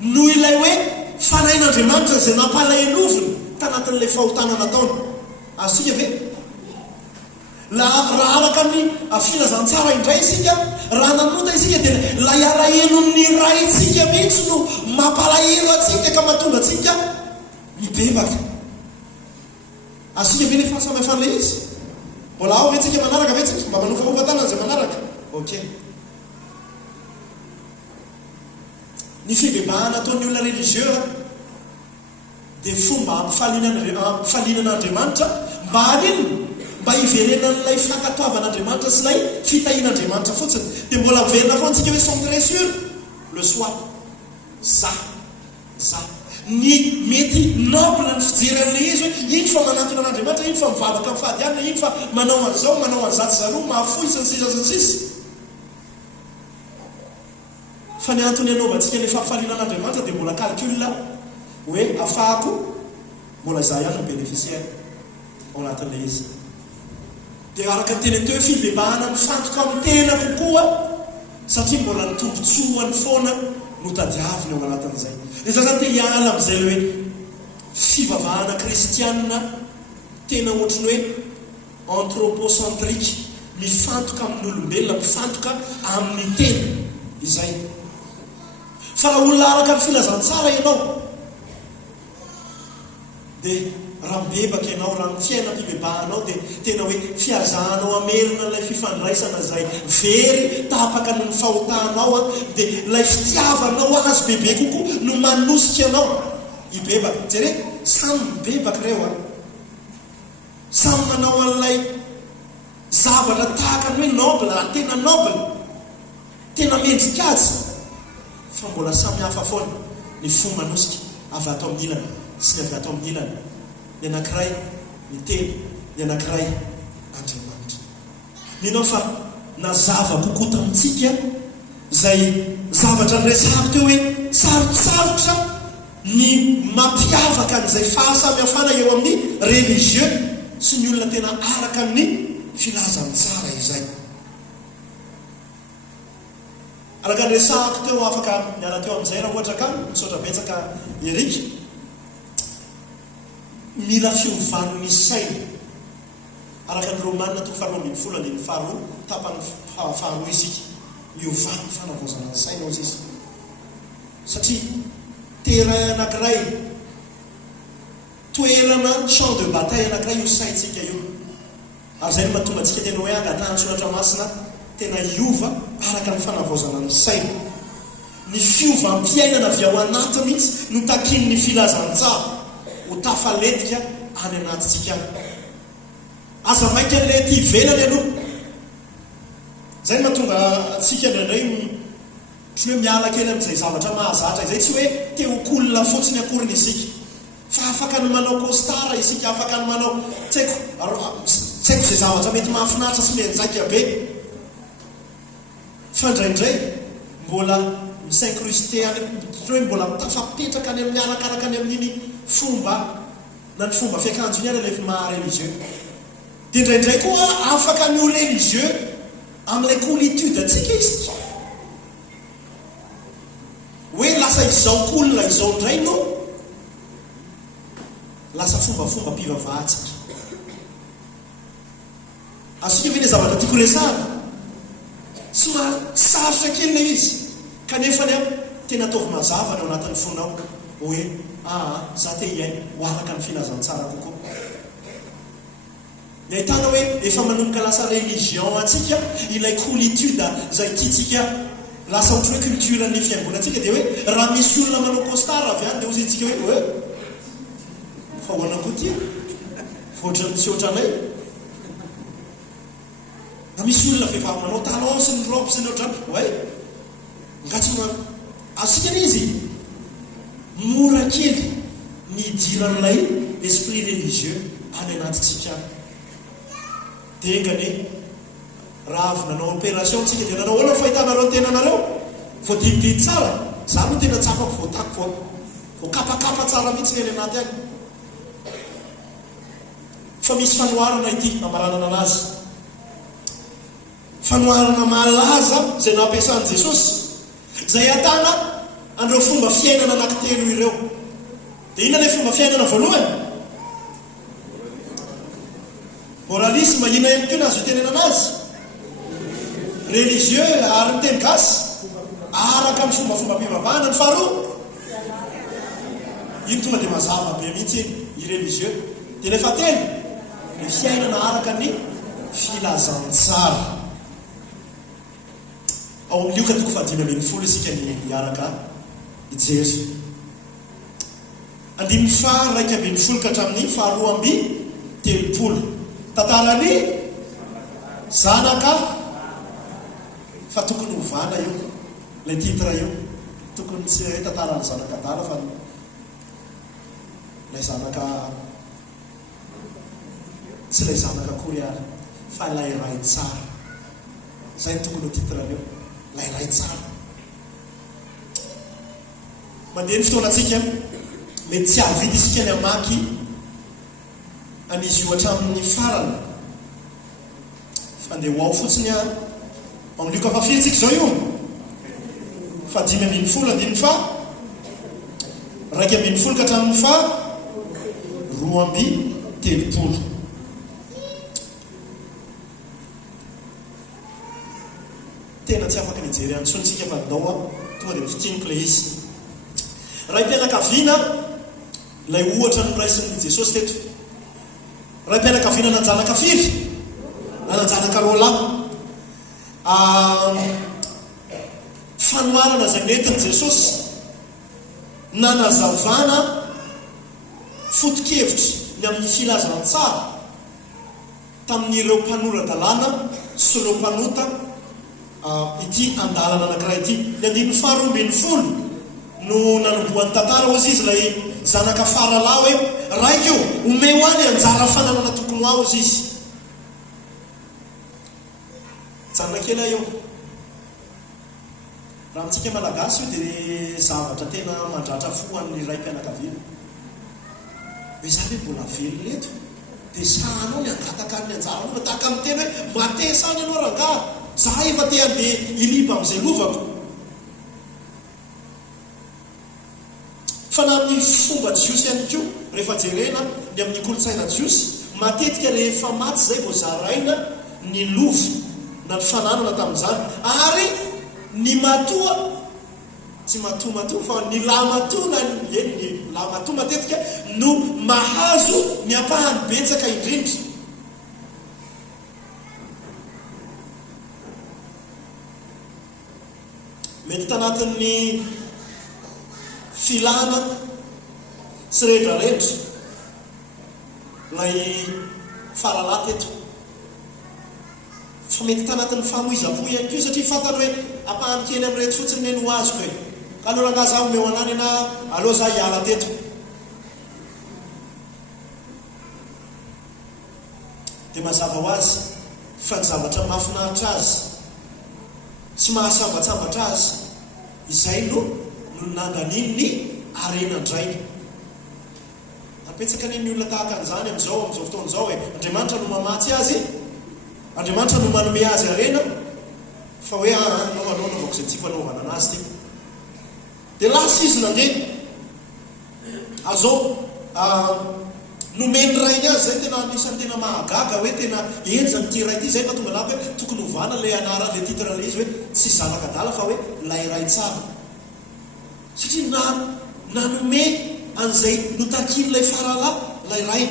noho ilay hoe fanahin'Andriamanitra izay nampalaheloviny tanatin'ilay fahotana nataony. Azontsika ve? Raha araka ny filazantsara indray isika, raha nanota isika dia lay alahelon'ny raintsika mihitsy no mampalahelo atsika ka mahatonga atsika mibebaka. Azontsika ve le fahasamihafana izy? mbola ao vetsika manaraka vetsika mba manofaofatana zay manaraka ok ny fibebahana ataon'ny olona religieux dia fomba ampifalinan'Andriamanitra mba anino mba hiverenan'ilay fankatoavan'Andriamanitra sy ilay fitahian'Andriamanitra fotsiny dia mbola miverina foa antsika hoe centré sur le soi za ny mety noble ny fijery amin'ilay izy hoe iny fa manatona an'Andriamanitra iny fa mivavaka amin'ny fahadianana iny fa manao an'izao manao an'zato zaroa mahafoy sy ny sisa sy ny sisa fa ny antony anaovantsika ilay fampifalinan'Andriamanitra dia mbola calcul hoe afahako mbola izaho ihany no bénéficiaire ao anatin'ilay izy dia araka ny teny teo fibebahana mifantoka amin'ny tena kokoa satria mbola ny tombontsoany foana no tadiaviny ao anatin'izay dia za zany te hiala amin'izay le hoe fivavahana kristianina tena ohatrany hoe anthropocentrique mifantoka amin'ny olombelona mifantoka amin'ny tena izay fa raha olona araka ny filazantsara ianao dia raha mibebaka ianao raha ny fiainam-pibebahanao dia tena hoe fiazahanao amelona ilay fifandraisana izay very tapaka no ny fahotahanao dia ilay fitiavanao azy bebe kokoa no manosika ianao hibebaka jere samy mibebaka ireo samy manao an'ilay zavatra tahaka ny hoe noble tena mendrika azy fa mbola samy hafa foana ny fomba manosika avy ato amin'ny ilana sy ny avy ato amin'ny ilana ny anankiray ny teny ny anankiray Andriamanitra minao fa nazava kokoa tamintsika zay zavatra nyresahako teo hoe sarotsarotra ny mampiavaka an'izay fahasamihafana eo amin'ny religieux sy ny olona tena araka amin'ny filazany tsara izay araka nyresahako teo afaka miala teo amin'izay raha ohatra ka misaotra betsaka erika mila fiovan'ny saina araka ny Romanina toko faharoa folo ny faharoa tapany faharoa isika miovan'ny fanavozana ny saina ozy izy satria terrain anankiray toerana champ de bataille anankiray io saintsika io ary zay no mahatonga antsika tena hoe angatahany soratra masina tena iova araka ny fanavozana ny saina ny fiovampiainana avy ao anatiny mihitsy no takin'ny filazantsara ho tafaletika any anatintsika aza mainka an'ilay ty ivelany aloha zay no mahatonga antsika indraindray tsy hoe miala kely amin'izay zavatra mahazatra izay tsy hoe te hokolona fotsiny akoriny isika fa afaka ny manao costara isika afaka ny manao tsaiko zay zavatra mety mahafinaritra sy mianjaika be fa ndraindray mbola misincruste hoe mbola tafapetraka any amin'ny arakaraka any amin'iny fomba na ny fomba fiakanjony any lefa maha-religieux dia ndraindray koa afaka ny religieux amin'ilay colitude atsika izy hoe lasa izao kolona izao ndray no lasa fombafomba mpivavahatsika asika hoe le zavatra tiako resahana somary sarotra kely le izy kanefa ny tena ataovy mazava ny ao anatin'ny fonao hoe za te hiainy ho araka ny filazantsara kokoa ny ahitana hoe efa manomboka lasa religion atsika ilay colitude zay tiatsika lasa ohatra hoe culture ny fiaingona atsika dia hoe raha misy olona manao costara avy any dia ozy itsika hoe fa hoana koa tia voatra misy ohatranay na misy olona vehivavy manao talon sy ny robe sy ny ohatrany oe ngatsy asika izy mora kely ny idiran'ilay esprit religieux any anatitsika dengany raha avy nanao opération tsika dia nanao oana fahitanareo ny tenanareo voadididy tsara za no tena tsapako voatako voakapakapa tsara mihitsy ny any anaty any fa misy fanoharana ity amaranana anazy fanoharana malaza zay nampiasan'i Jesosy zay atana andreo fomba fiainana anankitelo ireo dia inona ilay fomba fiainana voalohany moralisme ina ihany koa nazo itenena anazy religieux ary ny teny gasy araka ny fombafomba mpivavahana ny faharoa iny tonga dia mazava be mihitsy i religieux dia lefa teny ny fiainana araka ny filazantsara ao amin'ny lioka toko fahadimy ambin'ny folo isika ny miaraka ijery. Andimy fa raika ambin'ny folo ka hatramin'ny faharoa amby telopolo. Tantarany zanaka fa tokony hovana io ilay titra io, tokony tsy hoe tantarany zanaka dala fa ilay zanaka tsy ilay zanaka kory ary fa ilay ray tsara. Zay tokony ho titrany io, ilay ray tsara. Mandeha ny fotoanantsika mety tsy ahavita isika ny amaky an'izy io hatramin'ny farany fa ndeha ho ao fotsiny amin'ny lioka fafiritsika zao io fa 5 ambin'ny folo andiny fa 2 ambin'ny folo ka hatramin'ny fa 2 amby telopolo. Tena tsy afaka nijery antsontsika fa ndao tonga dia fitiniko ilay izy. Raim-pianakaviana ilay ohatra noraisin'i Jesosy teto. Raim-pianakaviana nanjanaka firy na nanjanaka roa fanoarana izay nentin'i Jesosy nanazavana foto-kevitra ny amin'ny filazantsara tamin'ireo mpanorandalàna sy ireo mpanota ity andalana anankiray ity. Ny andimy faharoa ambin'ny folo no nanomboan'ny tantara ozy izy ilay zanaka faralahy hoe raika io omeo any anjara fananana tokony ao izy izy. Janona kely eo raha amintsika malagasy io dia zavatra tena mandratra fo amin'ny raim-pianakaviana. Hoe za hoe mbola velona eto dia sahanao ny angataka ny anjara lova tahaka amin'ny tena hoe matesany ianao rangaha za efa te andeha iliba amin'izay lovako. Fa na amin'ny fomba jiosy ihany koa rehefa jerena ny amin'ny kolotsaina jiosy matetika rehefa maty zay vao zaraina ny lovo na ny fananana tamin'izany ary ny matoa tsy matoa fa ny lamatoa na ny lamatoa matetika no mahazo ny apahany betsaka indrindra. Mety tanatin'ny filana sy rehetrarehetra ilay faralahy teto fa mety tanatin'ny famoiza-po ihany koa satria fantany hoe apahany kely amin'reto fotsiny ny no azoko hoe ka aloha rangaha zaho omeo anany na aloha za hiala teto. Dia mazava ho azy fa ny zavatra mahafinaritra azy sy mahasambatsambatra azy izay no nandaniny arenandray. Apetsaka ny olona tahaka an'izany amin'izao fotoan'izao hoe Andriamanitra no mamatsy azy, Andriamanitra no manome azy arena fa hoe anao anaovako izay tiako anaovana anazy ty. Dia lasa izy nandeha azao nomeny rainy azy zay tena anisany tena mahagaga hoe tena enjany ty ray ty zay fa tonga lafa hoe tokony hovana ilay anara ilay titra ilay izy hoe tsy zanaka dala fa hoe lay ray tsara. Satria nanome an'izay notakin'ilay faralahy lay ray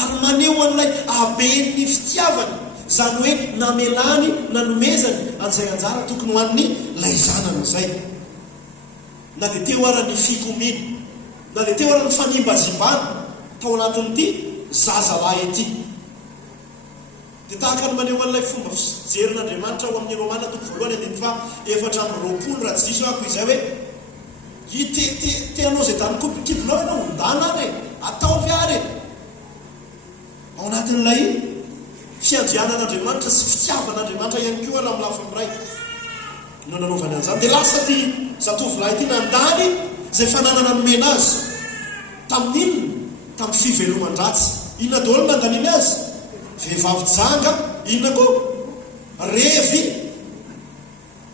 ary maneho an'ilay aben'ny fitiavany zany hoe namelany nanomezany an'izay anjara tokony ho an'ny lay zanany izay. Na dia teo ara ny fikominy na dia teo ara ny fanimbazimbana tao anatin'ity zazalahy ity. Dia tahaka ny maneho an'ilay fomba fijerin'Andriamanitra ao amin'ny Romana toko voalohany andiny fa 4:20 raha tsy diso ako izay hoe te anao izay tany kipinao ianao ondana ary ataovy ary ao anatin'ilay fiandrianan'Andriamanitra sy fitiavan'Andriamanitra ihany koa raha amin'ny lafiny ray no nanaovany an'izany. Dia lasa ty zatovolahy ity nandany izay fananana nomena azy tamin'inona tamin'ny fiveloman-dratsy. Inona daholo nandaniny azy? Vehivavy janga, inona koa? Revy,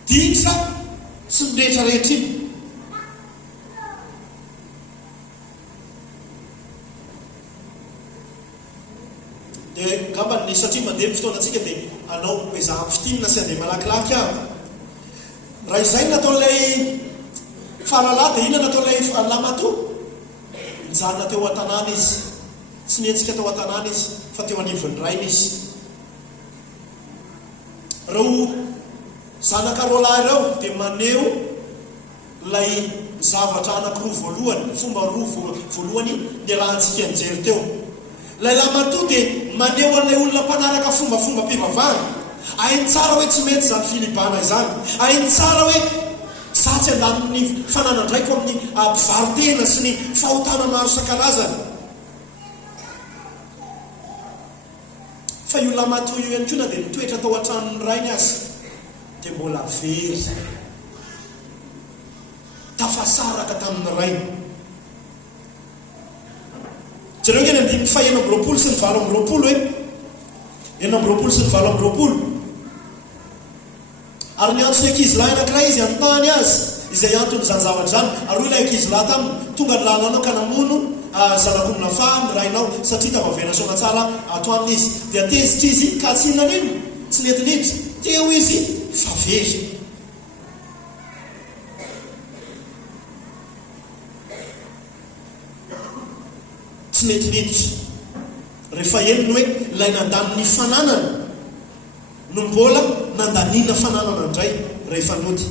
dinsa sy ny rehetrarehetra iny. Dia ngamba ny satria mandeha ny fotoanantsika dia anao mpizaha fitinina sy andeha malakilaky aho. Raha izay nataon'ilay faralahy dia inona nataon'ilay lamatoa? Nijanona teo an-tanàna izy, tsy nietsika teo an-tanàna izy fa teo anivon'ny rainy izy. reo zanaka-roalahy ireo dia maneho lay zavatra anankiroa voalohany, fomba roa voalohany dia raha antsika nijery teo. Lay lamatoa dia maneho an'ilay olona mpanaraka fombafomba mpivavahana, hainy tsara hoe tsy mety zany filibana izany, hainy tsara hoe satsy andaniny fananandraiko amin'ny mpivaritena sy ny fahotana maro isan-karazany. Fa io lamatoa io ihany koa na dia nitoetra tao an-tranony rainy azy dia mbola very, tafasaraka tamin'ny rainy. Jereo ngeny andiny fa 9 sy ny 20 hoe 9 sy ny 20. Ary ny antony ankizy lahy anankiray izy anontany azy izay antony zany zavatra zany. Ary ilay ankizy lahy taminy tonga ny lalànao ka namono zanakomina fa amin'ny rainao satria tavavena soana tsara ato aminy izy. Dia tezitra izy ka tsy inona nino, tsy netiniditra. Teo izy fa very. Tsy netiniditra. Rehefa eniny hoe ilay nandany ny fananana no mbola nandaniana fananana indray rehefa nody.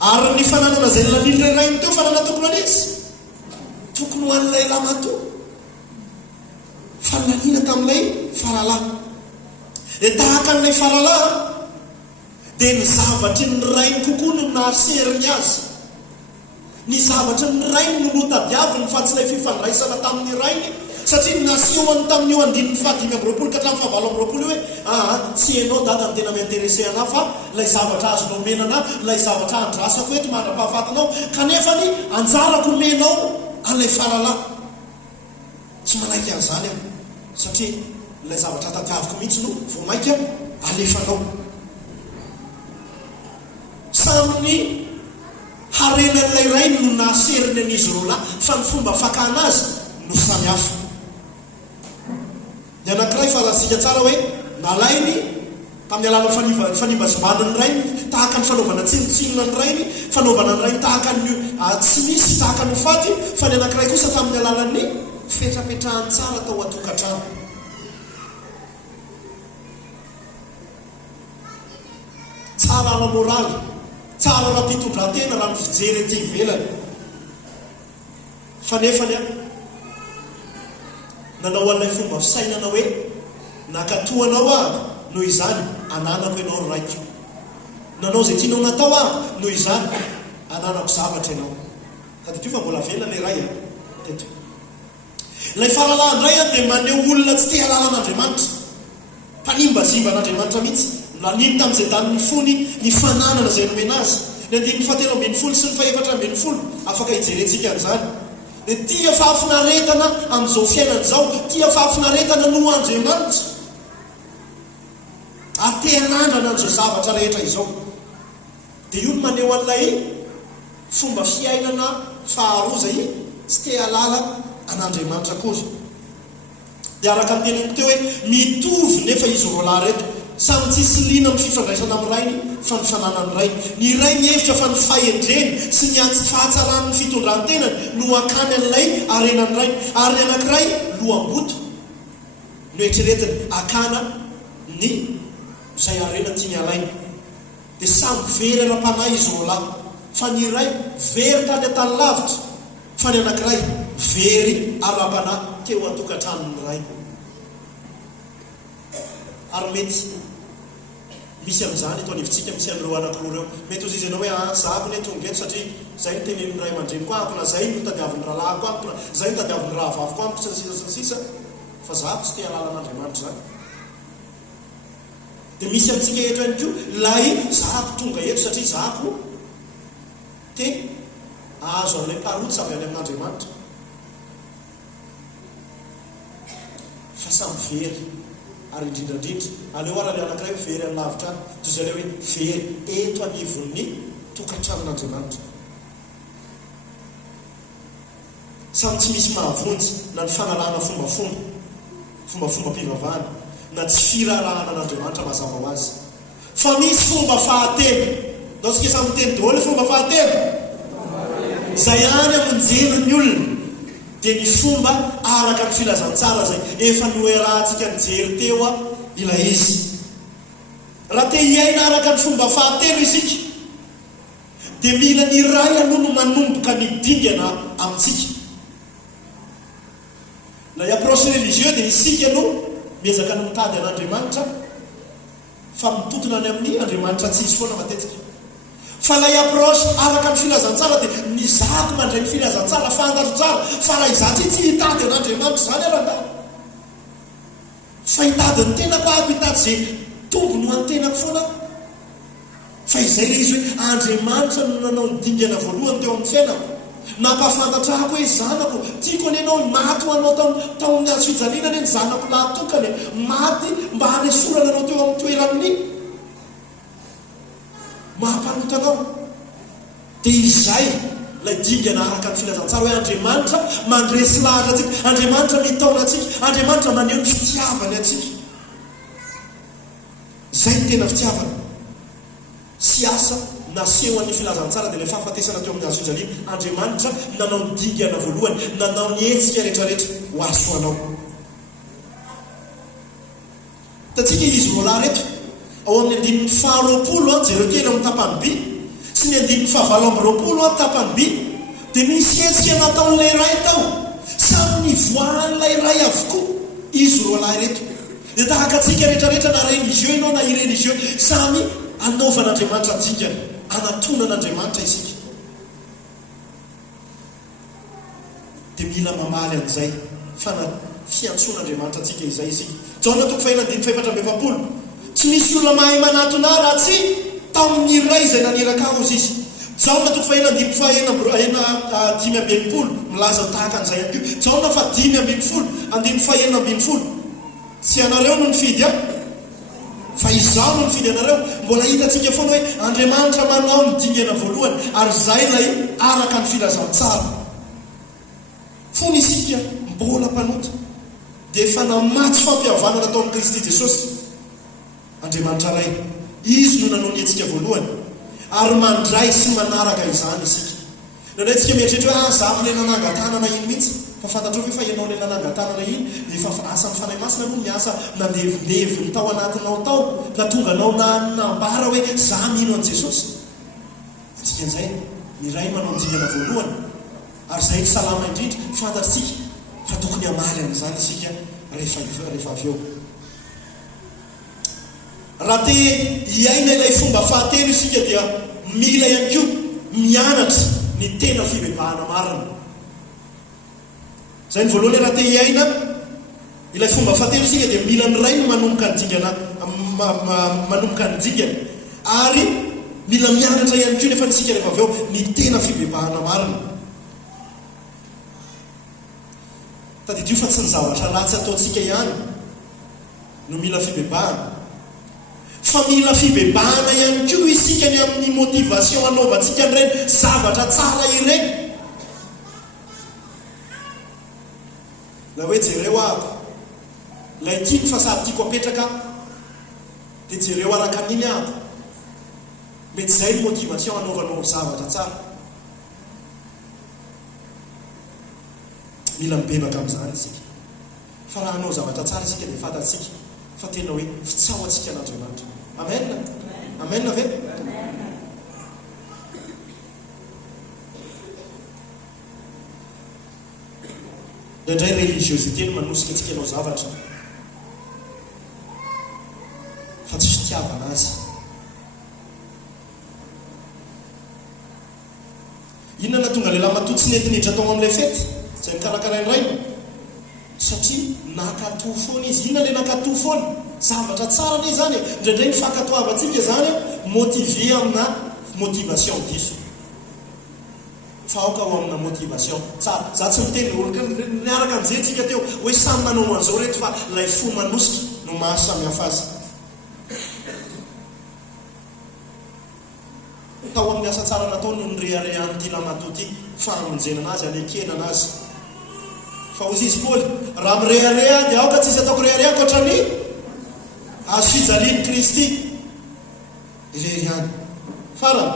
Ary ny fananana izay nilaniana rainy teo fanana tokony an'izy, tokony ho an'ilay lamatoa fa nilaniana tamin'ilay faralahy. Dia tahaka an'ilay faralahy dia ny zavatry ny rainy kokoa no nahaseriny azy. Ny zavatry ny rainy no notadiaviny fa tsy ilay fifandraisana tamin'ny rainy, satria nasehoany tamin'io andininy 5 ka hatramin'ny 7 hoe tsy ianao dada ny tena miinterese anahy fa ilay zavatra azonao menana, ilay zavatra andrasako eto mandra-pahafatanao, kanefany anjarako menao an'ilay faralahy. Tsy manaiky an'izany aho satria ilay zavatra tadiaviko mihitsy no voamaika alefanao. Saminy harenan'ilay rainy no nahaseriny an'izy roalahy, fa ny fomba fakana azy no samy hafa. Ny anankiray farazika tsara hoe nalainy tamin'ny alàna fanimbazimbana ny rainy tahaka ny fanaovana tsinotsinona ny rainy, fanaovana ny rainy tahaka ny tsy misy tahaka ny faty, fa ny anankiray kosa tamin'ny alàlan'ny fetrapetrahany tsara tao atokantrano. Tsara ara moraly, tsara raha mpitondran-tena raha ny fijery ety ivelany. Fa nefa nanao an'ilay fomba fisainana hoe nakatoanao aho noho izany ananako ianao ro raiko, nanao izay tianao natao aho noho izany ananako zavatra ianao. Sady tio fa mbola vela le ray teto. Ilay faralahy indray dia maneho olona tsy te halalan'Andriamanitra, mpanimbazimbana an'Andriamanitra mihitsy, naniny tamin'izay daniny fony ny fananana izay nomena azy. Ny 17 sy ny 14 afaka hijerentsika an'izany. Dia tia fahafinaretana amin'izao fiainana izao, tia fahafinaretana no Andriamanitra, ary te hanandrana an'izao zavatra rehetra izao. Dia io no maneho an'ilay fomba fiainana faharoa zay tsy te halala an'Andriamanitra kosa. Dia araka ny teneniko teo hoe mitovy nefa izy roalahy reto, samy tsisy lina amin'ny fifandraisana amin'ny rainy fa ny fananany rainy. Ny ray mihevitra fa ny fahendreny sy ny fahatsarany fitondran-tenany no akany an'ilay arenany rainy, ary ny anankiray lohamboto no eritreretiny akana ny izay arenany tiany alainy. Dia samy very ara-panahy izy roalahy, fa ny ray very tany an-tany lavitra, fa ny anankiray very ara-panahy teo atokantranony ray. Ary mety misy amin'izany eto anivontsika, misy an'ireo anankiroa ireo, mety ho zizanao hoe zahako ny tonga eto satria zay no tenenin'ny ray aman-dreniko amiko, na zay no tadiavin'ny rahalahiko amiko, na zay no tadiavin'ny rahavaviko amiko, sisa fa zahako tsy te halala an'Andriamanitra zany. Dia misy amintsika eto ihany koa lay zahako tonga eto satria zahako te ahazo an'ilay parotsy avy any amin'Andriamanitra. Fa samy very, ary indrindrandrindra aleo ara le anankiray very any lavitra any, toy izay le hoe very eto anivon'ny tokantranon'Andriamanitra. Samy tsy misy mahavonjy na ny fanalana fombafomba mpivavahana, na tsy firarahana an'Andriamanitra mazava ho azy. Fa misy fomba fahatelo, daotsika samy teny daholo fomba fahatelo izay any amonjenon'ny olona. Dia ny fomba araka ny filazantsara zay efa noerahantsika nijery teo ilay izy. raha te hiaina araka ny fomba fahatelo isika dia mila ny ray aloha no manomboka ny dingana amintsika. Na approche religieux dia isika aloha miezaka ny mitady an'Andriamanitra fa mitotona any amin'ny Andriamanitra tsy izy foana matetika. Fa ilay approche araka ny filazantsara dia mizaka mandray ny filazantsara fantatra tsara fa raha izatsy tsy hitady an'Andriamanitra izany aranga fa hitady ny tenako aby hitady izay tombony ho an'ny tenako foana. Fa izay le izy hoe Andriamanitra no nanao ny dingana voalohany teo amin'ny fiainako. Nampahafantatrako hoe zanako tiako ny ianao maty ho anao tao amin'ny azo fijaliana ny zanako lahatokany maty mba hanesorana anao teo amin'ny toeran'ny mahampanotana dia izay lay dingana araka ny filazantsara hoe Andriamanitra mandresy lahatra atsika, Andriamanitra mitaona atsika, Andriamanitra maneho ny fitiavany atsika. Zay ny tena fitiavana. Sy asa naseho an'ny filazantsara dia ilay fahafatesana teo amin'ny azo fijaliana. Andriamanitra nanao ny dingana voalohany, nanao ny hetsika rehetrarehetra ho aso anao. Tatsika izy roalahy reto ao amin'ny 19 jereo kely amin'ny tapany by sy ny 19 tapany by dia misy hetsika nataon'ilay ray tao samy nivoahan'ilay ray avokoa izy roalahy reto. Dia tahaka atsika rehetrarehetra na religieux ianao na ireligieux samy anaovan'Andriamanitra dingana, anatonan'Andriamanitra isika. Dia mila mamaly an'izay fa na fiantson'Andriamanitra atsika izay isika. Jaona 4:7 tsy misy olona mahay manatona raha tsy tamin'ny ray izay naneraka azy izy. Jaona 5:5 milaza tahaka an'izay ihany koa. Jaona 5:5 tsy anareo no nifidy fa izaho no nifidy anareo. Mbola hitantsika foana hoe Andriamanitra manao ny dingana voalohany ary izay lay araka ny filazantsara. Fony isika mbola mpanota dia efa namatsy fampihavanana tao amin'ny Kristy Jesosy. Andriamanitra ray, izy no nanao ny hetsika voalohany ary mandray sy manaraka izany isika. Nanantsika mieritreritra hoe zaho ilay nanangan-tanana iny mihitsy, fa fantatrao ve fa ianao ilay nanangan-tanana iny dia efa asan'ny fanahy masina aloha miasa nandevindeviny tao anatinao tao ka tonga anao nambara hoe zaho mino an' Jesosy. Atsika an'izay ny ray manao ny dingana voalohany ary izay ny salama indrindra fantatsika fa tokony hamaly an'izany isika rehefa avy eo. Raha te hiaina ilay fomba fahatelo isika dia mila ihany koa mianatra ny tena fibebahana marina. Izay ny voalohany, raha te hiaina ilay fomba fahatelo isika dia mila ny ray no manomboka ny dingana ary mila mianatra ihany koa nefa nisika rehefa avy eo ny tena fibebahana marina. Tadidio fa tsy ny zavatra ratsy ataontsika ihany no mila fibebahana, fa mila fibebahana ihany koa isika ny amin'ny motivation anaovantsika n'ireny zavatra tsara ireny. La hoe jereo aby lay tiako fa sady tiako apetraka dia jereo araka an'iny aby. Mety izay ny motivation anaovanao zavatra tsara. Mila mibebaka amin'izany isika. Fa raha hanao zavatra tsara isika dia fantatsika fa tena hoe fitsahoantsika an'Andriamanitra. Amen. Amen ve? Indray religiosité no manosika antsika anao zavatra fa tsy fitiavana azy. Inona tonga lehilahy matoa tsy nentiniditra tao amin'ilay fety izay mikarakara ny rainy satria nakatoa foana izy. Inona le nakatoa foana? Zavatra tsara ne zany. Indraindray ny fankatoavantsika zany motivé amina motivation diso. Fa aoka ho amina motivation tsara. Za tsy miteny niaraka anjehantsika teo hoe samy manao an'izao reto fa lay fo manosika no mahasamihafa azy. Tao amin'ny asa tsara nataony no nireharehan'ity lamatoa ity famonjena anazy alekena anazy. Fa hozy izy Paoly, raha mirehareha dia aoka tsisy ataoko rehareha ankoatrany azo fijaliany Kristy irehihany. Farany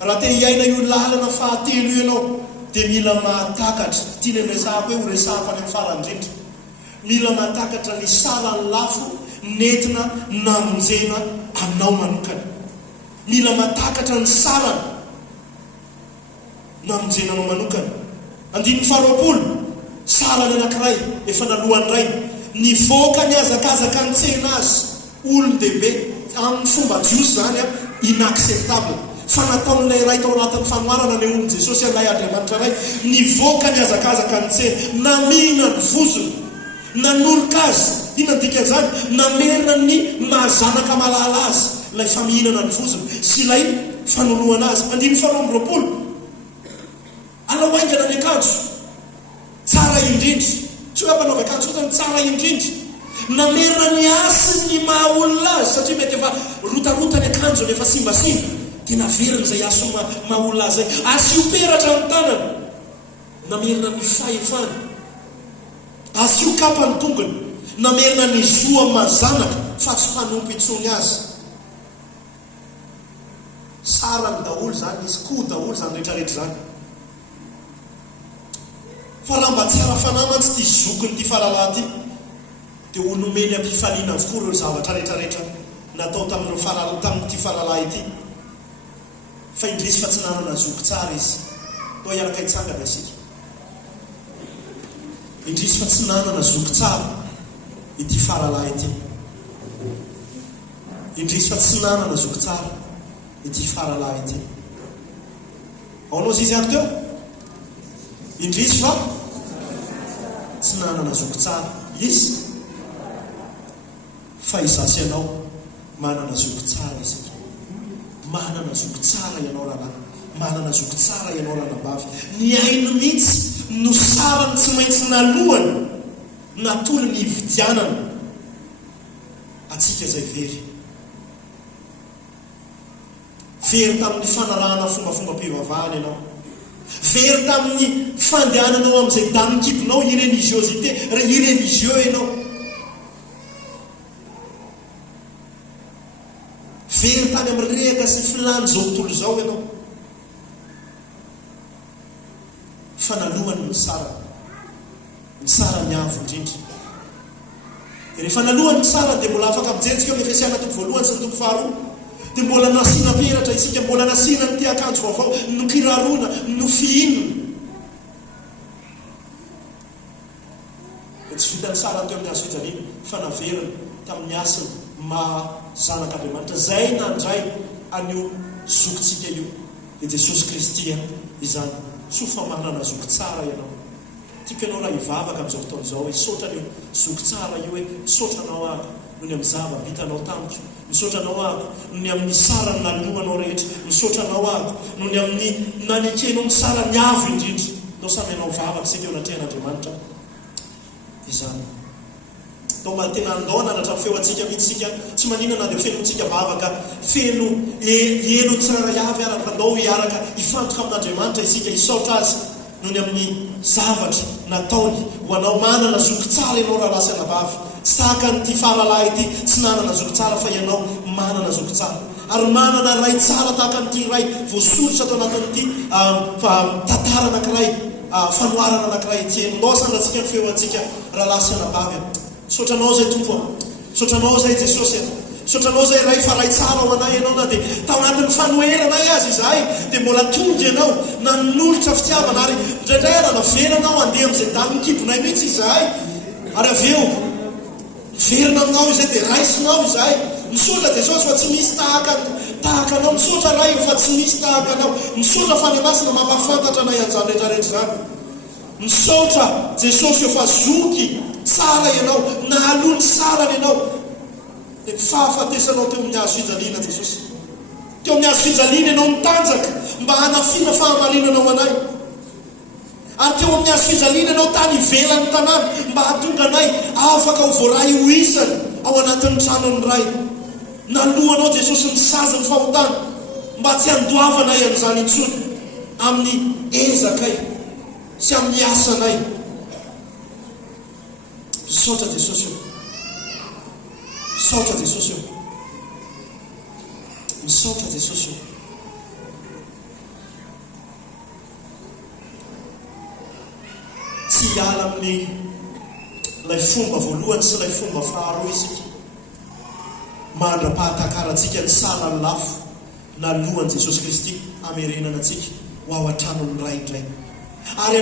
raha te hiaina io lalana fahatelo io ianao dia mila mahatakatra. Tiany resahako hoe ho resahako any amin'ny farany indrindra. Mila mahatakatra ny salan'ny lafo nentina namonjena aminao manokana. Mila matakatra ny sarany na amin'jenanao manokana. 20 sarany anankiray efa nalohany ray nivoaka ny azakazaka ny tsena azy olon-dehibe amin'ny fomba jiosy zany inacceptable fa nataon'ilay ray tao anatin'ny fanoharana ny olon Jesosy anay Andriamanitra ray nivoaka ny azakazaka ny tsena, namina ny vozony, nanoroka azy, inona dika zany, namerina ny mahazanaka malala azy ilay famihinana ny vozony sy ilay fanoloana azy. 20 alao aingana ny akanjo tsara indrindra, tsy hoe mpanao akanjo fotsiny tsara indrindra, namerina ny asiny ny maha olona azy satria mety efa rotarota ny akanjony efa simbasimba dia naverina izay asy maha olona azy zay, asy peratra amin'ny tanany, namerina ny fahefany, asy kapa ny tongony, namerina ny zoa mazanaka fa tsy mpanompo itsony azy. Sarany daholo zany izy, koa daholo zany rehetrarehetra zany. Fa raha mba tsara fanahy tsy tia zokiny ty fahalalana ty dia onomeny ampifaliana avokoa ireo zavatra rehetrarehetra natao tamin'ity fahalalana ity. Fa indrisy fa tsy nanana zoky tsara izy. Toa iaraka hitsangana isika. Indrisy fa tsy nanana zoky tsara ity fahalalana ity. Indrisy fa tsy nanana zoky tsara ity fahalalana ity. Aonao izy any teo? Indrisy fa tsy nanana zoky tsara izy, fa izasy ianao manana zoky tsara isika. Manana zoky tsara ianao rahalahy, manana zoky tsara ianao rahalabavy. Ny ainy mihitsy no sarany tsy maintsy nalohany natolo ny hividianana atsika zay very tamin'ny fanarahana fombafombam-pivavahana ianao, very tamin'ny fandehananao amin'izay damikipinao ireligiosité, ireligieux ianao, very tany amin'ny rehaka sy filany zao tontolo zao ianao. Fa nalohany ny sara ny avo indrindra. Rehefa nalohany ny sara dia mbola afaka mijentsika eo ny Efesiana 1 sy 2 dia mbola nasiana peratra isika, mbola nasiana ny ty akanjo vaovao, no kirarona, no fihinana. Tsy vitany sara teo amin'ny hazo fijaliana fa naverina tamin'ny asiny mahazanaka Andriamanitra zay nandray anio zokintsika io dia Jesosy Kristy izany. Sofa manana zoky tsara ianao. Tiako ianao raha hivavaka amin'izao fotoan'izao, misaotra ny zoky tsara io hoe misaotranao ako noho ny amin'ny zava-bitanao tamiko, misaotranao ako noho ny amin'ny sarany nalohanao rehetra, misaotranao ako noho ny amin'ny nanekenao ny sarany avo indrindra. Ndao samy ianao vavaka sika eo anatrehan'Andriamanitra izany. Tao tena andao nanatra feo atsika mihitsika, tsy maninana dia fenontsika vavaka, feno elo tsara avy araka andao hiaraka hifantoka amin'Andriamanitra isika, hisaotra azy noho ny amin'ny zavatra nataony ho anao. Manana zoky tsara ianao raha lasa nabavy, tsy tahaka nyty fahalalana ity tsy nanana zoky tsara fa ianao manana zoky tsara, ary manana ray tsara tahaka nyty ray voasoritra atao anatin'ity tantara anankiray, fanoharana anankiray ity. Endao sandratsika ny feo atsika raha lasa nabavy. Misaotranao zay Tompo, misaotranao zay Jesosy, misaotranao zay ray fa ray tsara ho anay ianao, na dia tao anatin'ny fanoheranay azy izahay dia mbola tonga ianao nanolotra fitiavana, ary indraindray raha naveranao handeha amin'izay damikibonay mihitsy izahay, ary avy eo verina aminao izay dia raisinao izahay. Misaotra Jesosy fa tsy misy tahaka anao, misaotra ray fa tsy misy tahaka anao, misaotra fa ny masina mampafantatra anay an'izany rehetrarehetra zany. Misaotra Jesosy eo fa zoky tsara ianao, nahalony sarany ianao, dia fahafatesanao teo amin'ny hazo fijaliana Jesosy. Teo amin'ny hazo fijaliana ianao mitanjaka mba hanafiana fahamalinanao anay, ary teo amin'ny hazo fijaliana ianao tany ivelan'ny tanàna mba hahatonga anay afaka ho voaray ho isany ao anatin'ny tranony ray. Nalohanao Jesosy ny sazy ny fahotana mba tsy handoavanay amin'izany intsony amin'ny ezakay sy amin'ny asanay. Misaotra Jesosy io, misaotra Jesosy io, misaotra Jesosy io. Tsy hiala amin'ny ilay fomba voalohany sy ilay fomba faharoa isika. mandra-pahatakaratsika ny salany lafo na lohan' Jesosy Kristy amerenana antsika ho ao an-tranony ray indray ary